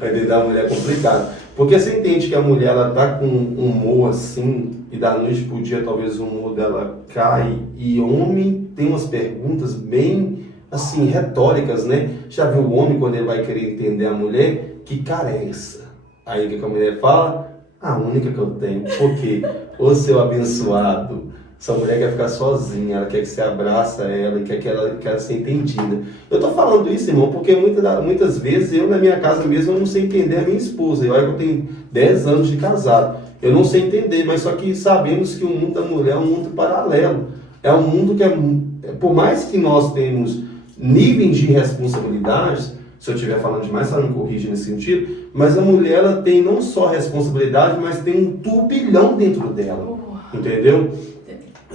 a entender da mulher é complicado. Porque você entende que a mulher, ela tá com um humor assim, e da noite pro dia talvez o humor dela cai, e homem tem umas perguntas bem, assim, retóricas, né? Já viu o homem quando ele vai querer entender a mulher? Que carência. Aí o que a mulher fala? A única que eu tenho. Por quê? Ô seu abençoado, essa mulher quer ficar sozinha, ela quer que você abraça ela e quer ser entendida. Eu tô falando isso, irmão, porque muitas vezes eu na minha casa mesmo eu não sei entender a minha esposa. Olha que eu tenho 10 anos de casado. Eu não sei entender, mas só que sabemos que o mundo da mulher é um mundo paralelo. É um mundo que por mais que nós temos níveis de responsabilidades, se eu estiver falando demais, ela me corrige nesse sentido, mas a mulher ela tem não só responsabilidade, mas tem um turbilhão dentro dela, entendeu?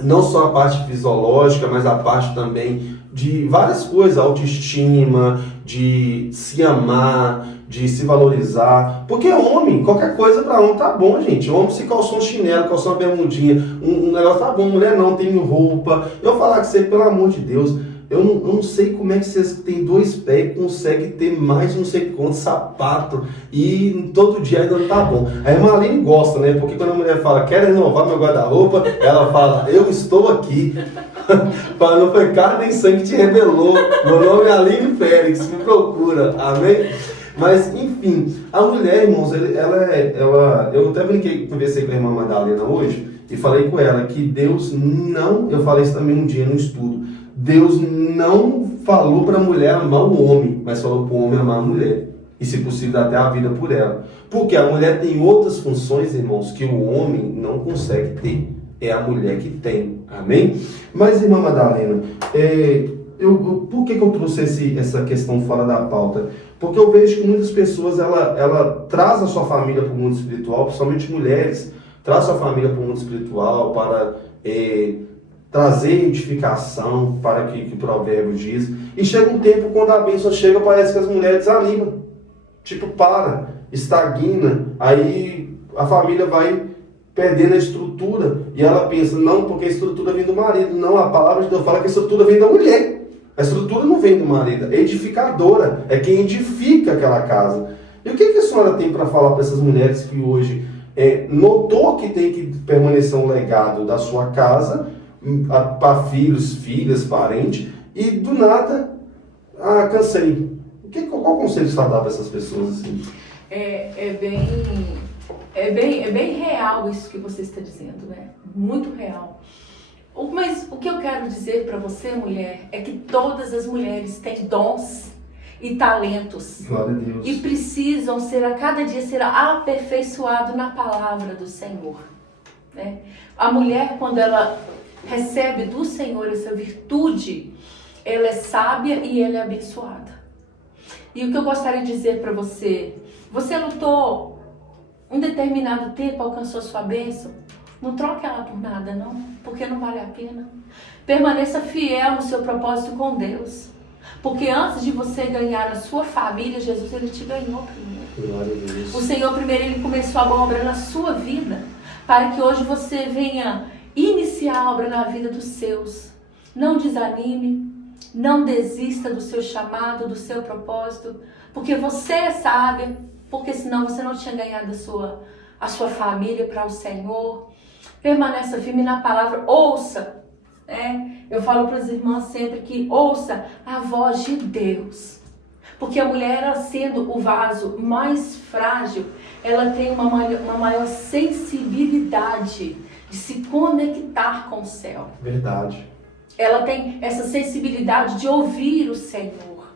Não só a parte fisiológica, mas a parte também de várias coisas, autoestima, de se amar, de se valorizar, porque homem, qualquer coisa para homem tá bom, gente. Homem se calçou um chinelo, calçou uma bermudinha, um negócio tá bom, mulher não, tem roupa. Eu falar que você, pelo amor de Deus, eu não sei como é que vocês têm 2 pés e conseguem ter mais não sei quanto sapato e todo dia ainda não tá bom. A irmã Aline gosta, né? Porque quando a mulher fala, quero renovar meu guarda-roupa, ela fala, eu estou aqui. Fala, não foi carne nem sangue que te revelou. Meu nome é Aline Félix, me procura. Amém? Mas, enfim, a mulher, irmãos, eu até conversei com a irmã Madalena hoje e falei com ela que Deus não, eu falei isso também um dia no estudo, Deus não falou para a mulher amar o homem, mas falou para o homem amar a mulher. E, se possível, dar até a vida por ela. Porque a mulher tem outras funções, irmãos, que o homem não consegue ter. É a mulher que tem. Amém? Mas, irmã Madalena, por que eu trouxe essa questão fora da pauta? Porque eu vejo que muitas pessoas, ela traz a sua família para o mundo espiritual, principalmente mulheres, traz a sua família para o mundo espiritual para trazer edificação, para que o provérbio diz. E chega um tempo, quando a bênção chega, parece que as mulheres desanimam. Tipo, estagna, aí a família vai perdendo a estrutura, e ela pensa, não, porque a estrutura vem do marido. Não, a palavra de Deus fala que a estrutura vem da mulher. A estrutura não vem do marido, é edificadora, é quem edifica aquela casa. E o que a senhora tem para falar para essas mulheres que hoje notou que tem que permanecer um legado da sua casa, para filhos, filhas, parentes, e do nada, cansei. Qual conselho você dá para essas pessoas assim? É bem real isso que você está dizendo, né? Muito real. Mas o que eu quero dizer para você, mulher, é que todas as mulheres têm dons e talentos. Glória a Deus. E precisam a cada dia ser aperfeiçoado na palavra do Senhor, né? A mulher, quando ela recebe do Senhor essa virtude, ela é sábia e ela é abençoada. E o que eu gostaria de dizer para você, você lutou um determinado tempo, alcançou sua bênção, não troque ela por nada não, porque não vale a pena. Permaneça fiel no seu propósito com Deus, porque antes de você ganhar a sua família, Jesus, ele te ganhou primeiro. Glória a Deus. O Senhor primeiro, ele começou a boa obra na sua vida, para que hoje você venha iniciar a obra na vida dos seus. Não desanime. Não desista do seu chamado, do seu propósito, porque você é sábia, porque senão você não tinha ganhado a sua família para o Senhor. Permaneça firme na palavra, ouça, né? Eu falo para as irmãs sempre que ouça a voz de Deus, porque a mulher, ela sendo o vaso mais frágil, ela tem uma maior sensibilidade de se conectar com o céu. Verdade. Ela tem essa sensibilidade de ouvir o Senhor.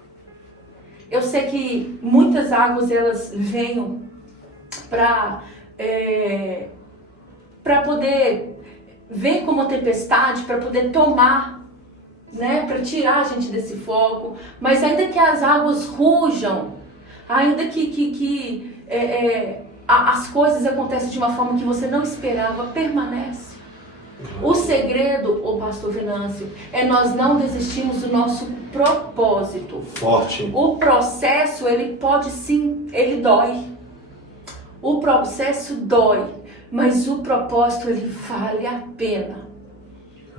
Eu sei que muitas águas, elas vêm para poder vir como uma tempestade, para poder tomar, né, para tirar a gente desse fogo. Mas ainda que as águas rujam, ainda que as coisas acontecem de uma forma que você não esperava, permanece. O segredo, ô pastor Venâncio, é nós não desistirmos do nosso propósito. Forte. O processo, ele pode sim, ele dói. O processo dói, mas o propósito, ele vale a pena.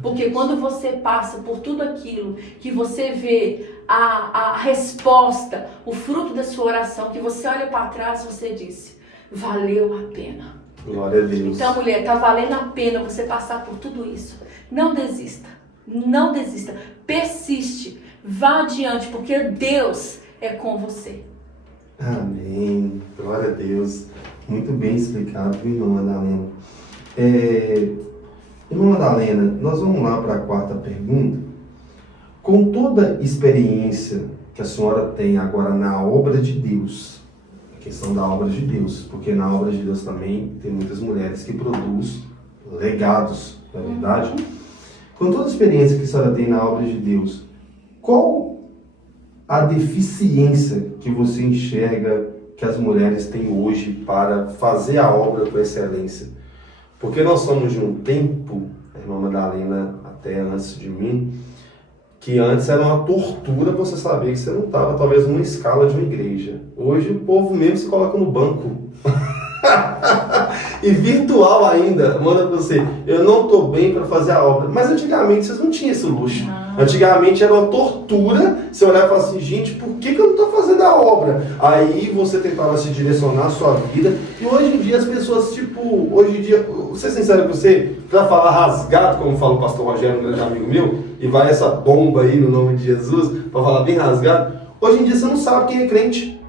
Porque quando você passa por tudo aquilo, que você vê a resposta, o fruto da sua oração, que você olha para trás, você disse, valeu a pena. Glória a Deus. Então, mulher, está valendo a pena você passar por tudo isso. Não desista. Não desista. Persiste. Vá adiante, porque Deus é com você. Amém. Glória a Deus. Muito bem explicado, irmã Madalena. Irmã Madalena, nós vamos lá para a quarta pergunta. Com toda a experiência que a senhora tem agora na obra de Deus, questão da obra de Deus, porque na obra de Deus também tem muitas mulheres que produzem legados, não é verdade? Com toda a experiência que a senhora tem na obra de Deus, qual a deficiência que você enxerga que as mulheres têm hoje para fazer a obra com excelência? Porque nós somos de um tempo, a irmã Madalena até antes de mim, que antes era uma tortura você saber que você não estava talvez numa escala de uma igreja. Hoje o povo mesmo se coloca no banco. E virtual ainda, manda pra você, eu não estou bem para fazer a obra. Mas antigamente vocês não tinham esse luxo. Antigamente era uma tortura, você olhar e falar assim, gente, por que eu não estou fazendo da obra. Aí você tentava se direcionar a sua vida. E hoje em dia as pessoas, hoje em dia, vou ser sincero com você, pra falar rasgado, como fala o pastor Rogério, um grande amigo meu, e vai essa bomba aí no nome de Jesus, pra falar bem rasgado, hoje em dia você não sabe quem é crente.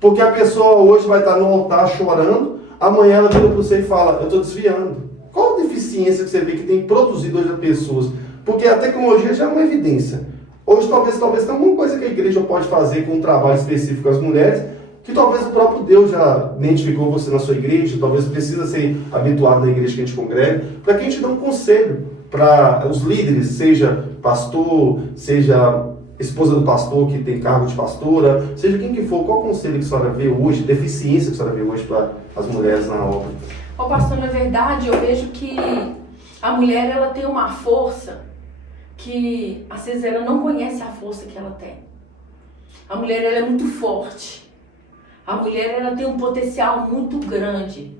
Porque a pessoa hoje vai estar no altar chorando, amanhã ela vira para você e fala, eu estou desviando. Qual a deficiência que você vê que tem produzido hoje as pessoas? Porque a tecnologia já é uma evidência. Hoje talvez tenha alguma coisa que a igreja pode fazer com um trabalho específico às mulheres, que talvez o próprio Deus já identificou você na sua igreja, talvez precisa ser habituado na igreja que a gente congrega, para que a gente dê um conselho para os líderes, seja pastor, seja esposa do pastor que tem cargo de pastora, seja quem que for, qual conselho que a senhora vê hoje, deficiência que a senhora vê hoje para as mulheres na obra? Ô pastor, na verdade eu vejo que a mulher ela tem uma força que às vezes ela não conhece a força que ela tem. A mulher ela é muito forte. A mulher ela tem um potencial muito grande.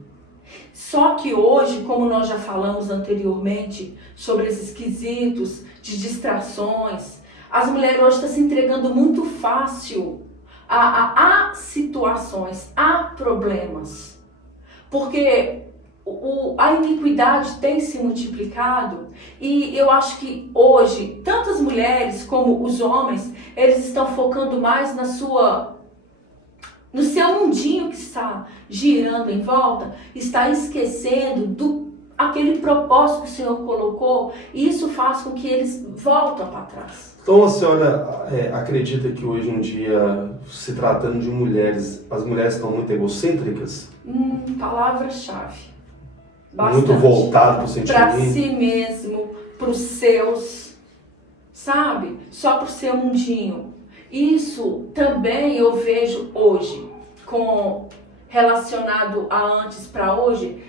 Só que hoje, como nós já falamos anteriormente sobre esses quesitos de distrações, as mulheres hoje estão se entregando muito fácil a situações, a problemas. Porque a iniquidade tem se multiplicado e eu acho que hoje, tanto as mulheres como os homens, eles estão focando mais no seu mundinho que está girando em volta, está esquecendo aquele propósito que o Senhor colocou, e isso faz com que eles voltem para trás. Então a senhora acredita que hoje em dia, se tratando de mulheres, as mulheres estão muito egocêntricas? Palavra-chave. Bastante. Muito voltado para o sentimento? Para si mesmo, para os seus, sabe? Só para o seu mundinho. Isso também eu vejo hoje, relacionado a antes para hoje.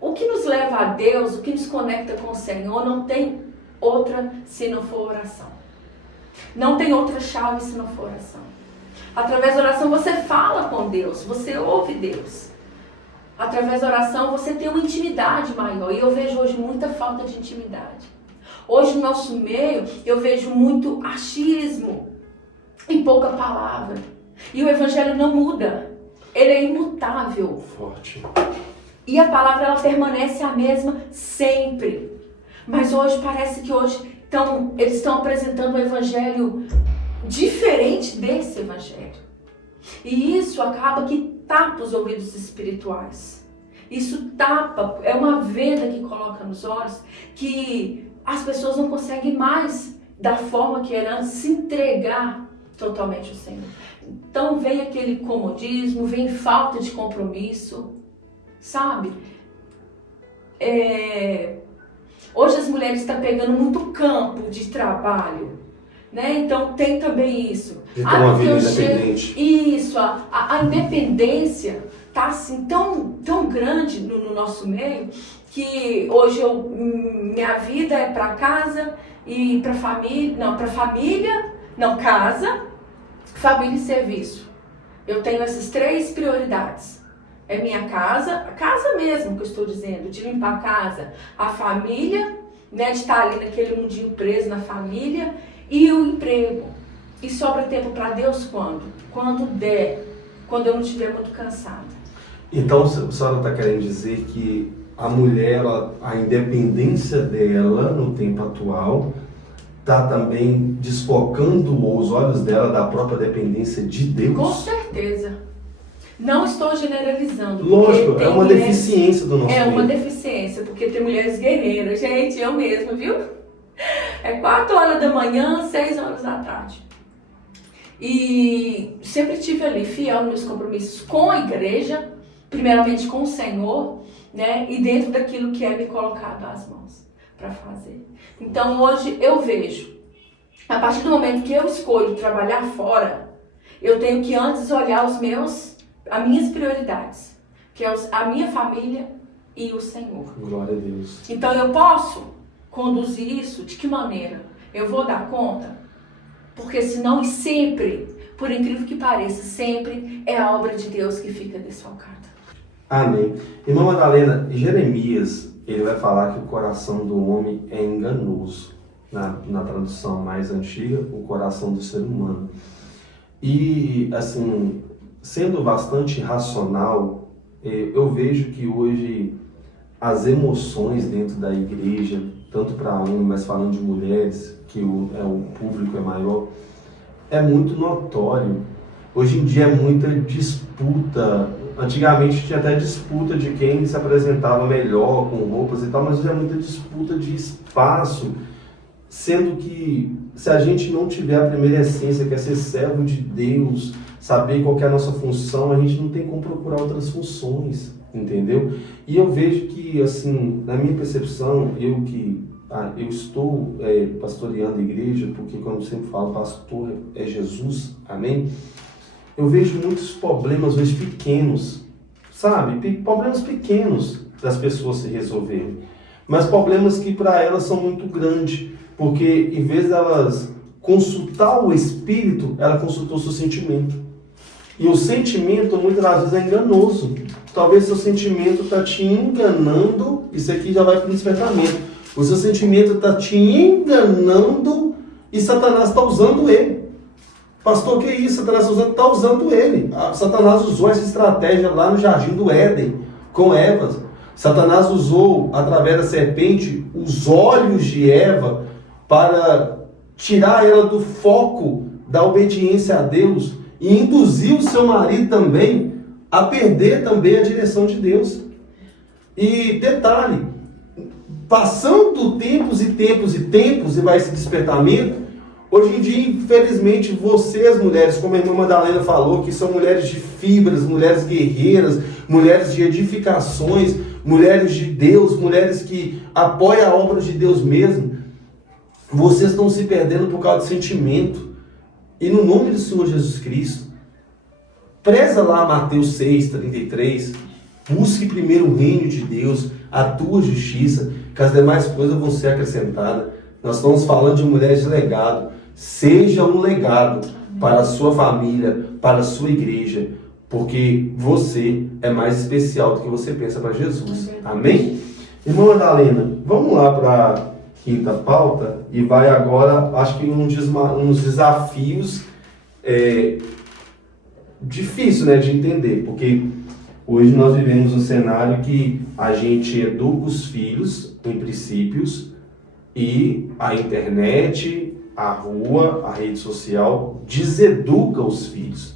O que nos leva a Deus, o que nos conecta com o Senhor, não tem outra se não for oração. Não tem outra chave se não for oração. Através da oração você fala com Deus, você ouve Deus. Através da oração você tem uma intimidade maior. E eu vejo hoje muita falta de intimidade. Hoje no nosso meio eu vejo muito achismo e pouca palavra. E o evangelho não muda. Ele é imutável. Forte. E a palavra ela permanece a mesma sempre. Mas hoje parece que eles estão apresentando um evangelho diferente desse evangelho. E isso acaba que tapa os ouvidos espirituais. Isso tapa, é uma venda que coloca nos olhos, que as pessoas não conseguem mais, da forma que era antes, se entregar totalmente ao Senhor. Então vem aquele comodismo, vem falta de compromisso, sabe? Hoje as mulheres estão pegando muito campo de trabalho, né? Então tem também isso. De ter uma vida independente. Isso, a independência está assim tão grande no nosso meio, que hoje minha vida é para casa e para família, casa, família e serviço. Eu tenho essas 3 prioridades. É minha casa, a casa mesmo que eu estou dizendo, de limpar a casa, a família, né, de estar ali naquele mundinho preso na família, e o emprego. E sobra tempo para Deus quando? Quando der, quando eu não estiver muito cansada. Então a senhora está querendo dizer que a mulher, a independência dela no tempo atual, está também desfocando os olhos dela da própria dependência de Deus? Com certeza. Não estou generalizando. Lógico, é uma deficiência do nosso meio. É uma deficiência, porque tem mulheres guerreiras. Gente, eu mesma, viu? É 4 horas da manhã, 6 horas da tarde. E sempre estive ali, fiel nos meus compromissos com a igreja, primeiramente com o Senhor, né? E dentro daquilo que é me colocado às mãos para fazer. Então hoje eu vejo, a partir do momento que eu escolho trabalhar fora, eu tenho que antes olhar as minhas prioridades, que é a minha família e o Senhor. Glória a Deus. Então eu posso conduzir isso de que maneira? Eu vou dar conta? Porque senão, e sempre, por incrível que pareça, sempre é a obra de Deus que fica desfalcada. Amém. Irmã Madalena, Jeremias, ele vai falar que o coração do homem é enganoso. Na tradução mais antiga, o coração do ser humano. E, assim, sendo bastante racional, eu vejo que hoje as emoções dentro da igreja, tanto para homens, mas falando de mulheres, que o público é maior, é muito notório. Hoje em dia é muita disputa. Antigamente tinha até disputa de quem se apresentava melhor, com roupas e tal, mas hoje é muita disputa de espaço, sendo que se a gente não tiver a primeira essência, que é ser servo de Deus, saber qual que é a nossa função, a gente não tem como procurar outras funções, entendeu? E eu vejo que, assim, na minha percepção, eu estou pastoreando a igreja, porque quando eu sempre falo pastor é Jesus, amém? Eu vejo muitos problemas hoje pequenos, sabe? Problemas pequenos das pessoas se resolverem, mas problemas que para elas são muito grandes, porque em vez delas consultar o Espírito, ela consultou o seu sentimento. E o sentimento muitas das vezes é enganoso. Talvez seu sentimento está te enganando, isso aqui já vai para o despertamento. O seu sentimento está te enganando e Satanás está usando ele. Pastor, que isso? Satanás está usando ele. Satanás usou essa estratégia lá no Jardim do Éden, com Eva. Satanás usou, através da serpente, os olhos de Eva para tirar ela do foco da obediência a Deus e induzir o seu marido também a perder também a direção de Deus. E detalhe, passando tempos e tempos e tempos e vai esse despertamento, hoje em dia, infelizmente, vocês mulheres, como a irmã Madalena falou, que são mulheres de fibras, mulheres guerreiras, mulheres de edificações, mulheres de Deus, mulheres que apoiam a obra de Deus mesmo, vocês estão se perdendo por causa de sentimento. E no nome do Senhor Jesus Cristo, preza lá Mateus 6:33, busque primeiro o reino de Deus, a tua justiça, que as demais coisas vão ser acrescentadas. Nós estamos falando de mulheres de legado. Seja um legado para a sua família, para a sua igreja, porque você é mais especial do que você pensa para Jesus. Amém? Irmã Madalena, vamos lá para a quinta pauta e vai agora, acho que uns desafios difíceis, né, de entender, porque hoje nós vivemos um cenário que a gente educa os filhos em princípios e a internet, a rua, a rede social deseduca os filhos.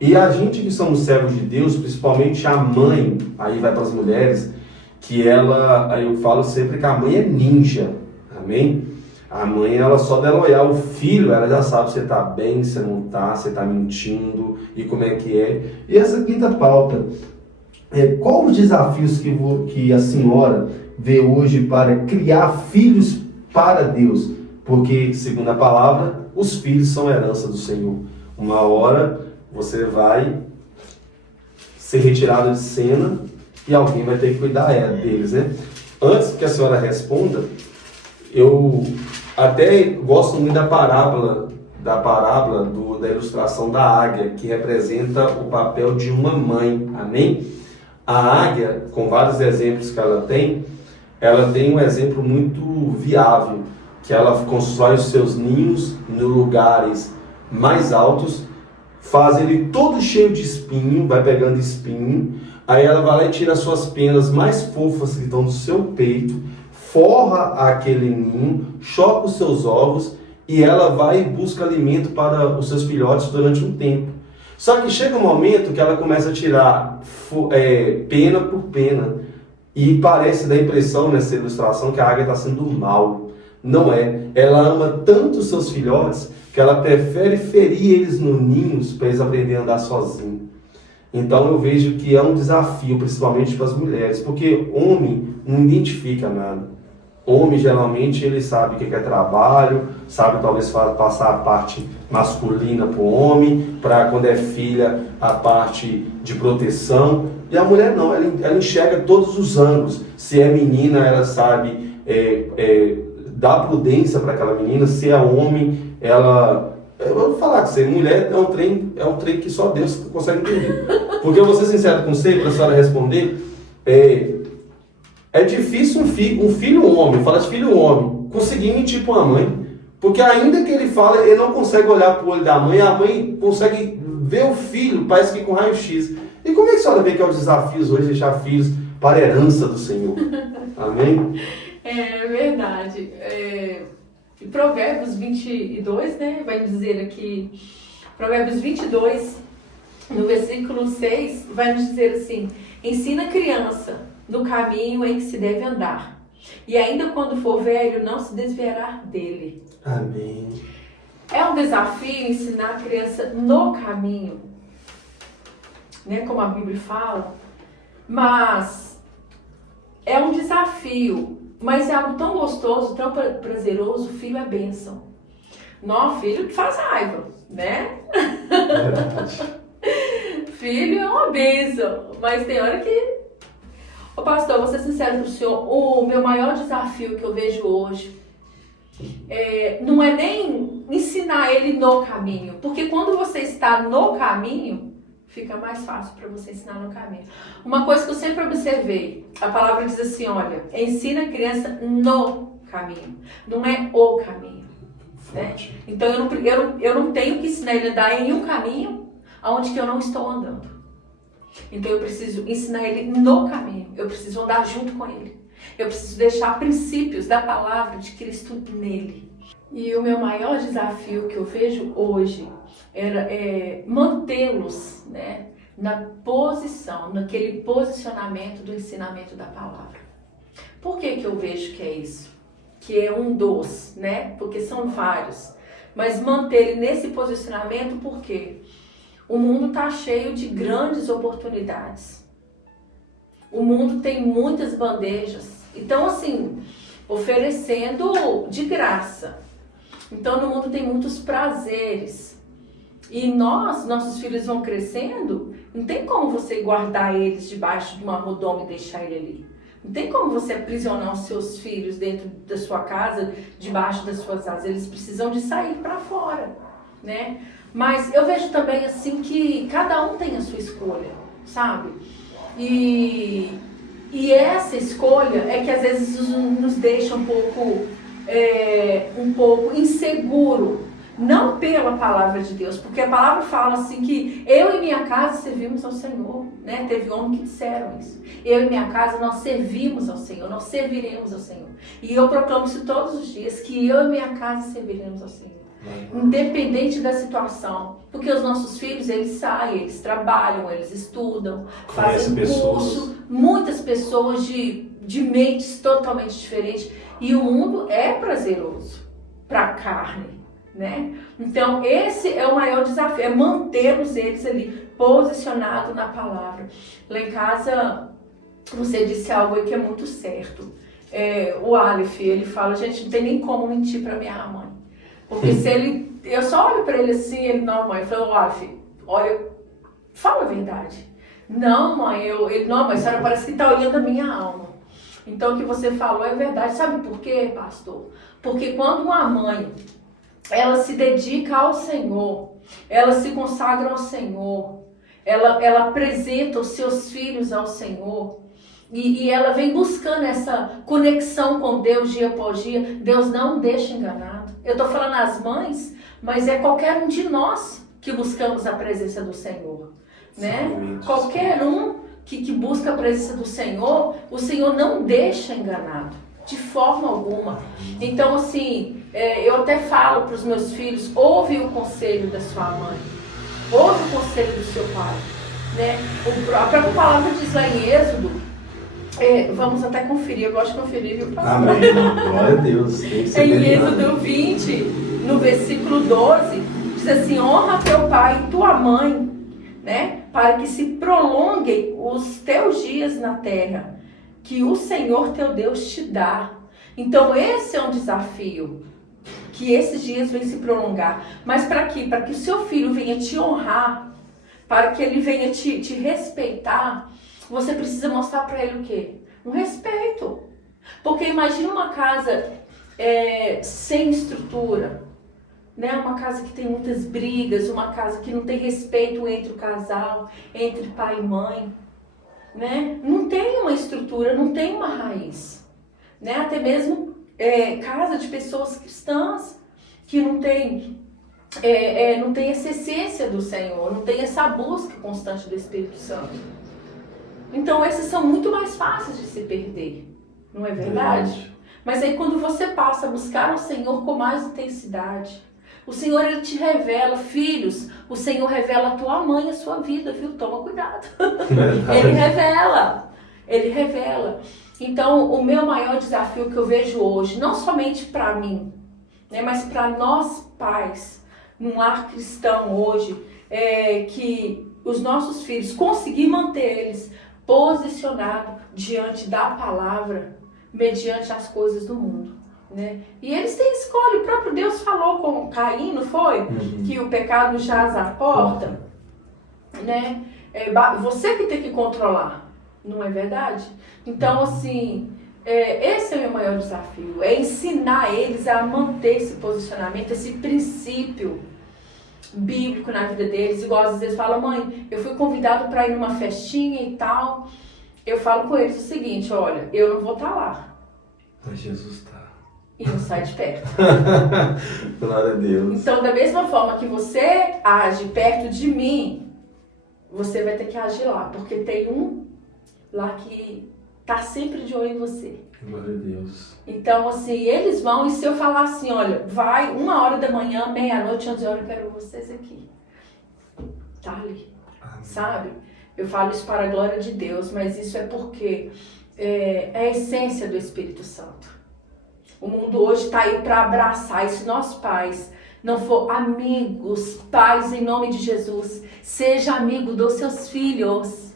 E a gente que somos servos de Deus, principalmente a mãe, aí vai para as mulheres, que eu falo sempre que a mãe é ninja, amém? A mãe, ela só dela olhar o filho, ela já sabe se você está bem, se não está, se está mentindo e como é que é. E essa quinta pauta, qual os desafios que a senhora vê hoje para criar filhos para Deus? Porque, segundo a palavra, os filhos são herança do Senhor. Uma hora você vai ser retirado de cena e alguém vai ter que cuidar deles, né? Antes que a senhora responda, eu até gosto muito da parábola da ilustração da águia, que representa o papel de uma mãe, amém? A águia, com vários exemplos que ela tem um exemplo muito viável, que ela constrói os seus ninhos em lugares mais altos, faz ele todo cheio de espinho, vai pegando espinho, aí ela vai lá e tira as suas penas mais fofas que estão do seu peito, forra aquele ninho, choca os seus ovos e ela vai e busca alimento para os seus filhotes durante um tempo. Só que chega um momento que ela começa a tirar pena por pena e parece dar a impressão nessa ilustração que a águia está sendo mal. Não é. Ela ama tanto os seus filhotes que ela prefere ferir eles no ninho para eles aprenderem a andar sozinhos. Então eu vejo que é um desafio, principalmente para as mulheres, porque homem não identifica nada. Homem, geralmente, ele sabe o que é trabalho, sabe talvez passar a parte masculina para o homem, para quando é filha, a parte de proteção. E a mulher não, ela enxerga todos os ângulos. Se é menina, ela sabe dar prudência para aquela menina. Se é homem, ela... Eu vou falar com você, mulher é um trem que só Deus consegue entender. Porque eu vou ser sincero com você, para a senhora responder, é difícil um filho homem, fala de filho homem, conseguir mentir para uma mãe. Porque ainda que ele fala, ele não consegue olhar para o olho da mãe, a mãe consegue ver o filho, parece que com raio-x. E como é que a senhora vê que é o desafio hoje deixar filhos para a herança do Senhor? Amém? É verdade. Provérbios 22, né, vai dizer aqui, Provérbios 22, no versículo 6, vai nos dizer assim: ensina a criança no caminho em que se deve andar, e ainda quando for velho, não se desviará dele. Amém. É um desafio ensinar a criança no caminho, né, como a Bíblia fala, mas é um desafio, mas é algo tão gostoso, tão prazeroso. Filho é bênção. Não, filho faz raiva, né? Filho é uma bênção, mas tem hora que... Ô pastor, vou ser sincero pro senhor, o meu maior desafio que eu vejo hoje não é nem ensinar ele no caminho, porque quando você está no caminho, fica mais fácil para você ensinar no caminho. Uma coisa que eu sempre observei, a palavra diz assim, olha, ensina a criança no caminho, não é o caminho. Né? Então eu não tenho que ensinar ele a andar em um caminho onde que eu não estou andando. Então eu preciso ensinar ele no caminho, eu preciso andar junto com ele. Eu preciso deixar princípios da palavra de Cristo nele. E o meu maior desafio que eu vejo hoje é mantê-los, né, na posição, naquele posicionamento do ensinamento da palavra. Por que que eu vejo que é isso? Que é um dos, né? Porque são vários. Mas manter ele nesse posicionamento, por quê? O mundo está cheio de grandes oportunidades. O mundo tem muitas bandejas. Então, assim, oferecendo de graça. Então, no mundo tem muitos prazeres. E nossos filhos vão crescendo, não tem como você guardar eles debaixo de uma redoma e deixar ele ali. Não tem como você aprisionar os seus filhos dentro da sua casa, debaixo das suas asas. Eles precisam de sair para fora, né? Mas eu vejo também assim que cada um tem a sua escolha, sabe? E essa escolha é que às vezes nos deixa um pouco inseguro. Não pela palavra de Deus, porque a palavra fala assim que eu e minha casa servimos ao Senhor, né? Teve homens que disseram isso. Eu e minha casa, nós servimos ao Senhor, nós serviremos ao Senhor. E eu proclamo isso todos os dias, que eu e minha casa serviremos ao Senhor. Independente da situação. Porque os nossos filhos, eles saem, eles trabalham, eles estudam, fazem curso. Muitas pessoas de mentes totalmente diferentes. E o mundo é prazeroso para a carne. Né? Então esse é o maior desafio, é mantê-los eles ali posicionados na palavra. Lá em casa você disse algo aí que é muito certo. O Aleph, ele fala, gente, não tem nem como mentir para minha mãe, porque se ele, eu só olho para ele assim, ele, não mãe, eu falo, Aleph, olha, fala a verdade. Não mãe, não mãe, a senhora parece que está olhando a minha alma. Então o que você falou é verdade. Sabe por quê, pastor? Porque quando uma mãe ela se dedica ao Senhor, ela se consagra ao Senhor, ela apresenta os seus filhos ao Senhor, e ela vem buscando essa conexão com Deus dia após dia. Deus não deixa enganado. Eu estou falando as mães, mas é qualquer um de nós que buscamos a presença do Senhor, né? Sim, qualquer um que busca a presença do Senhor, o Senhor não deixa enganado, de forma alguma. Então, assim, eu até falo para os meus filhos, ouve o conselho da sua mãe, ouve o conselho do seu pai, né? A própria palavra diz lá em Êxodo, vamos até conferir, eu gosto de conferir, viu, pastor? Amém, glória a Deus. Em Êxodo 20, no versículo 12, diz assim, honra teu pai e tua mãe, né? Para que se prolonguem os teus dias na terra, que o Senhor teu Deus te dá. Então esse é um desafio, que esses dias vêm se prolongar. Mas para quê? Para que o seu filho venha te honrar, para que ele venha te respeitar, você precisa mostrar para ele o quê? Um respeito. Porque imagina uma casa sem estrutura, né? Uma casa que tem muitas brigas, uma casa que não tem respeito entre o casal, entre pai e mãe. Né? Não tem uma estrutura, não tem uma raiz, né? Até mesmo casa de pessoas cristãs, que não tem essa essência do Senhor, não tem essa busca constante do Espírito Santo. Então esses são muito mais fáceis de se perder, não é verdade? Mas aí quando você passa a buscar o Senhor com mais intensidade, o Senhor ele te revela, filhos, o Senhor revela a tua mãe, a sua vida, viu? Toma cuidado. Ele revela. Então o meu maior desafio que eu vejo hoje, não somente para mim, né, mas para nós pais, num lar cristão hoje, que os nossos filhos, conseguir manter eles posicionados diante da palavra, mediante as coisas do mundo, né? E eles têm escolha, o próprio Deus falou com Caim, não foi? Que o pecado jaz à porta, né? Você que tem que controlar, não é verdade? Então, assim, esse é o meu maior desafio, é ensinar eles a manter esse posicionamento, esse princípio bíblico na vida deles. Igual às vezes fala, mãe, eu fui convidado para ir numa festinha e tal. Eu falo com eles o seguinte, olha, eu não vou estar lá. Mas Jesus está. E não sai de perto. Glória a Deus. Então, da mesma forma que você age perto de mim, você vai ter que agir lá. Porque tem um lá que tá sempre de olho em você. Glória a Deus. Então, assim, eles vão, e se eu falar assim, olha, vai 1h da manhã, meia-noite, 11h, eu quero vocês aqui. Tá ali. Amém. Sabe? Eu falo isso para a glória de Deus, mas isso é porque é a essência do Espírito Santo. O mundo hoje está aí para abraçar. E se nós pais não for amigos, pais em nome de Jesus, seja amigo dos seus filhos.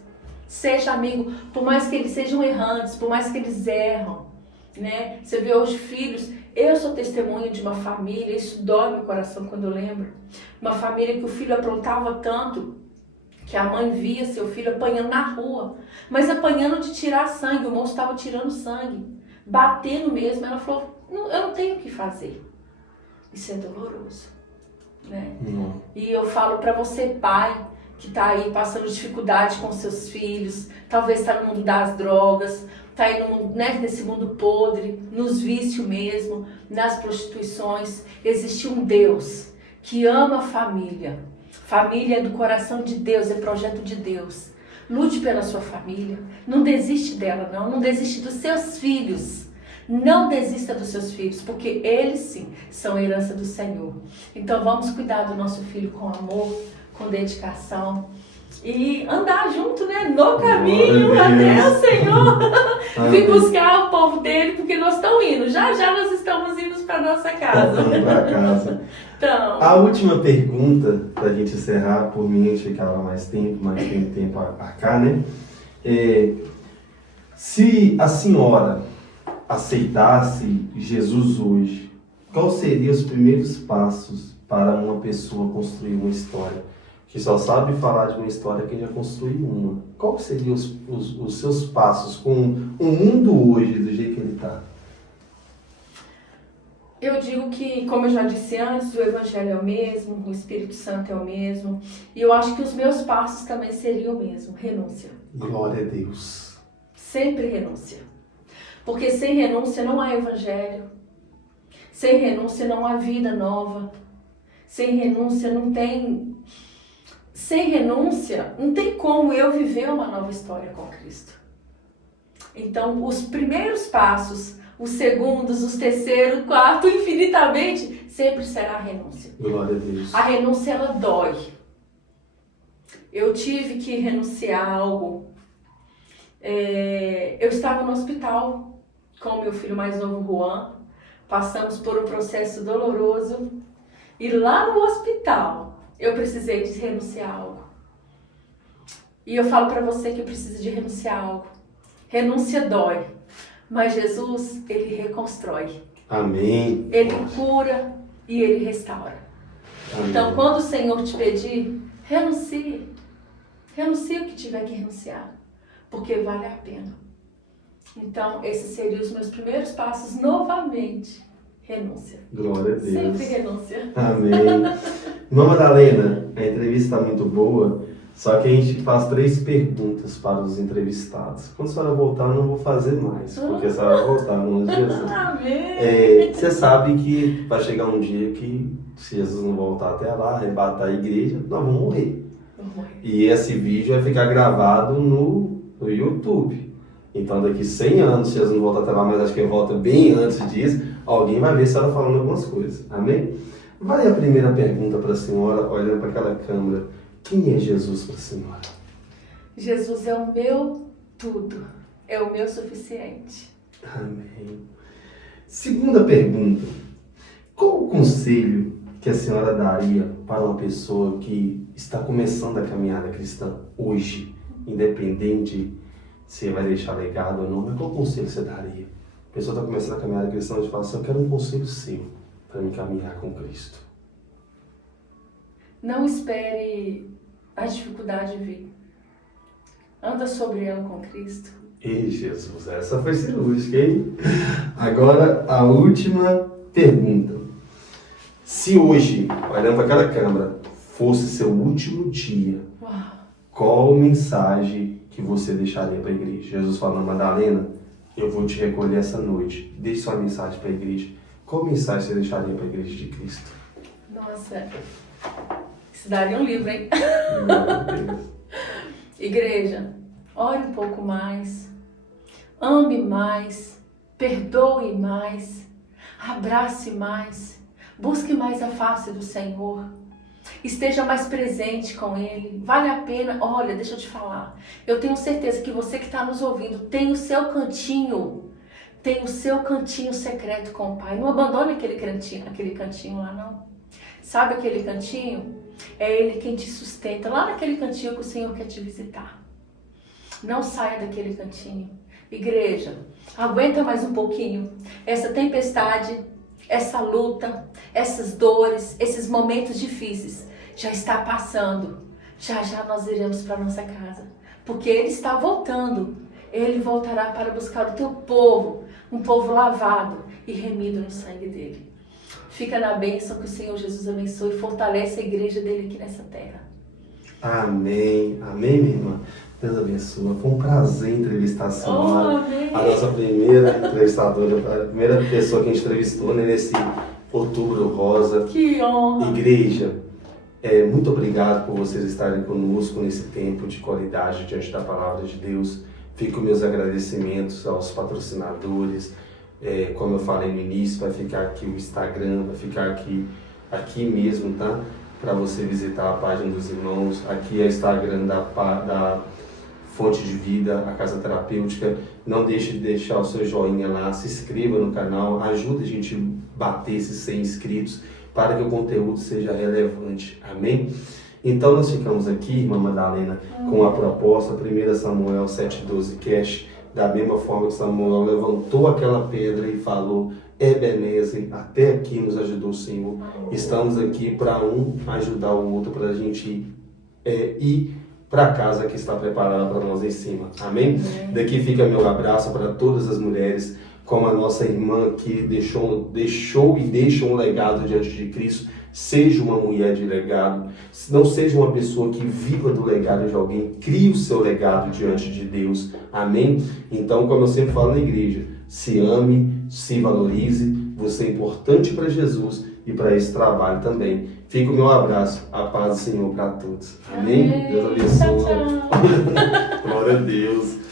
Seja amigo, por mais que eles sejam errantes, por mais que eles erram, né? Você vê hoje filhos, eu sou testemunha de uma família, isso dói meu coração quando eu lembro. Uma família que o filho aprontava tanto, que a mãe via seu filho apanhando na rua, mas apanhando de tirar sangue, o moço estava tirando sangue, batendo mesmo. Ela falou, eu não tenho o que fazer. Isso é doloroso, né? E eu falo para você, pai, que está aí passando dificuldade com seus filhos, talvez está no mundo das drogas, está aí no mundo, né, nesse mundo podre, nos vícios mesmo, nas prostituições. Existe um Deus que ama a família. Família é do coração de Deus, é projeto de Deus. Lute pela sua família, não desiste dela não desiste dos seus filhos. Não desista dos seus filhos, porque eles sim são herança do Senhor. Então vamos cuidar do nosso filho com amor, com dedicação e andar junto, né, no caminho até o Senhor vir buscar o povo dele, porque nós estamos indo, já nós estamos indo para nossa casa. Então, a última pergunta, para a gente encerrar, por mim a gente ficava mais tempo, mas tem tempo a cá, né? Se a senhora aceitasse Jesus hoje, quais seriam os primeiros passos para uma pessoa construir uma história? Que só sabe falar de uma história quem já construiu uma. Quais seriam os seus passos com o mundo hoje, do jeito que ele está? Eu digo que, como eu já disse antes, o Evangelho é o mesmo, o Espírito Santo é o mesmo. E eu acho que os meus passos também seriam o mesmo, renúncia. Glória a Deus. Sempre renúncia. Porque sem renúncia não há Evangelho. Sem renúncia não há vida nova. Sem renúncia não tem... Sem renúncia, não tem como eu viver uma nova história com Cristo. Então, os primeiros passos, os segundos, os terceiros, quarto, infinitamente, sempre será a renúncia. Glória a Deus. A renúncia, ela dói. Eu tive que renunciar a algo. Eu estava no hospital com o meu filho mais novo, Juan. Passamos por um processo doloroso. E lá no hospital, eu precisei de renunciar a algo. E eu falo para você que eu preciso de renunciar a algo. Renúncia dói, mas Jesus, ele reconstrói. Amém. Ele cura e ele restaura. Amém. Então, quando o Senhor te pedir, renuncie. Renuncie o que tiver que renunciar, porque vale a pena. Então, esses seriam os meus primeiros passos novamente. Renúncia. Glória a Deus. Sempre renúncia. Amém. Irmã Madalena, a entrevista está muito boa, Só que a gente faz 3 perguntas para os entrevistados. Quando a senhora voltar, eu não vou fazer mais, porque a senhora vai voltar no nome de Jesus. Amém. Você sabe que vai chegar um dia que, se Jesus não voltar até lá, arrebatar a igreja, nós vamos morrer. E esse vídeo vai ficar gravado no YouTube. Então daqui 100 anos, se Jesus não voltar até lá, mas acho que ele volta bem antes disso, alguém vai ver a senhora falando algumas coisas. Amém? Vai a primeira pergunta para a senhora, olhando para aquela câmera. Quem é Jesus para a senhora? Jesus é o meu tudo. É o meu suficiente. Amém. Segunda pergunta. Qual o conselho que a senhora daria para uma pessoa que está começando a caminhada cristã hoje, independente se vai deixar legado ou não, mas qual conselho você daria? A pessoa está começando a caminhada cristã e fala assim, eu quero um conselho seu para me caminhar com Cristo. Não espere a dificuldade vir. Anda sobre ela com Cristo. Ei, Jesus, essa foi cirúrgica, hein? Agora, a última pergunta. Se hoje, olhando para aquela câmera, fosse seu último dia, qual mensagem que você deixaria para a igreja? Jesus falando, Madalena, eu vou te recolher essa noite. Deixe sua mensagem para a igreja. Qual mensagem você deixaria para a igreja de Cristo? Nossa, isso daria um livro, hein? Meu Deus. Igreja, ore um pouco mais, ame mais, perdoe mais, abrace mais, busque mais a face do Senhor, esteja mais presente com Ele, vale a pena. Olha, deixa eu te falar, eu tenho certeza que você que está nos ouvindo tem o seu cantinho secreto com o Pai. Não abandone aquele cantinho lá, não. Sabe aquele cantinho? É Ele quem te sustenta, lá naquele cantinho que o Senhor quer te visitar. Não saia daquele cantinho. Igreja, aguenta mais um pouquinho. Essa tempestade, essa luta, essas dores, esses momentos difíceis já está passando. Já já nós iremos para nossa casa. Porque Ele está voltando. Ele voltará para buscar o teu povo, um povo lavado e remido no sangue dele. Fica na bênção, que o Senhor Jesus abençoe e fortalece a igreja dele aqui nessa terra. Amém. Amém, minha irmã. Deus abençoe. Foi um prazer entrevistar a senhora. A nossa primeira entrevistadora, a primeira pessoa que a gente entrevistou, né, nesse Outubro Rosa. Que honra. Igreja, muito obrigado por vocês estarem conosco nesse tempo de qualidade diante da palavra de Deus. Fico meus agradecimentos aos patrocinadores. Como eu falei no início, vai ficar aqui o Instagram, vai ficar aqui mesmo, tá? Para você visitar a página dos irmãos. Aqui é o Instagram da Fonte de Vida, a Casa Terapêutica. Não deixe de deixar o seu joinha lá, se inscreva no canal, ajuda a gente a bater esses 100 inscritos para que o conteúdo seja relevante. Amém? Então nós ficamos aqui, irmã Madalena, com a proposta 1 Samuel 7,12 Cash. Da mesma forma que Samuel levantou aquela pedra e falou, Ebenezer, até aqui nos ajudou o Senhor. Estamos aqui para um ajudar o outro, para a gente ir para a casa que está preparada para nós em cima. Amém? Daqui fica meu abraço para todas as mulheres, como a nossa irmã que deixou e deixa um legado diante de Cristo. Seja uma mulher de legado, não seja uma pessoa que viva do legado de alguém, crie o seu legado diante de Deus, amém? Então, como eu sempre falo na igreja, se ame, se valorize, você é importante para Jesus e para esse trabalho também. Fica o meu abraço, a paz do Senhor para todos, amém? Deus abençoe. Tchau, tchau. Glória a Deus.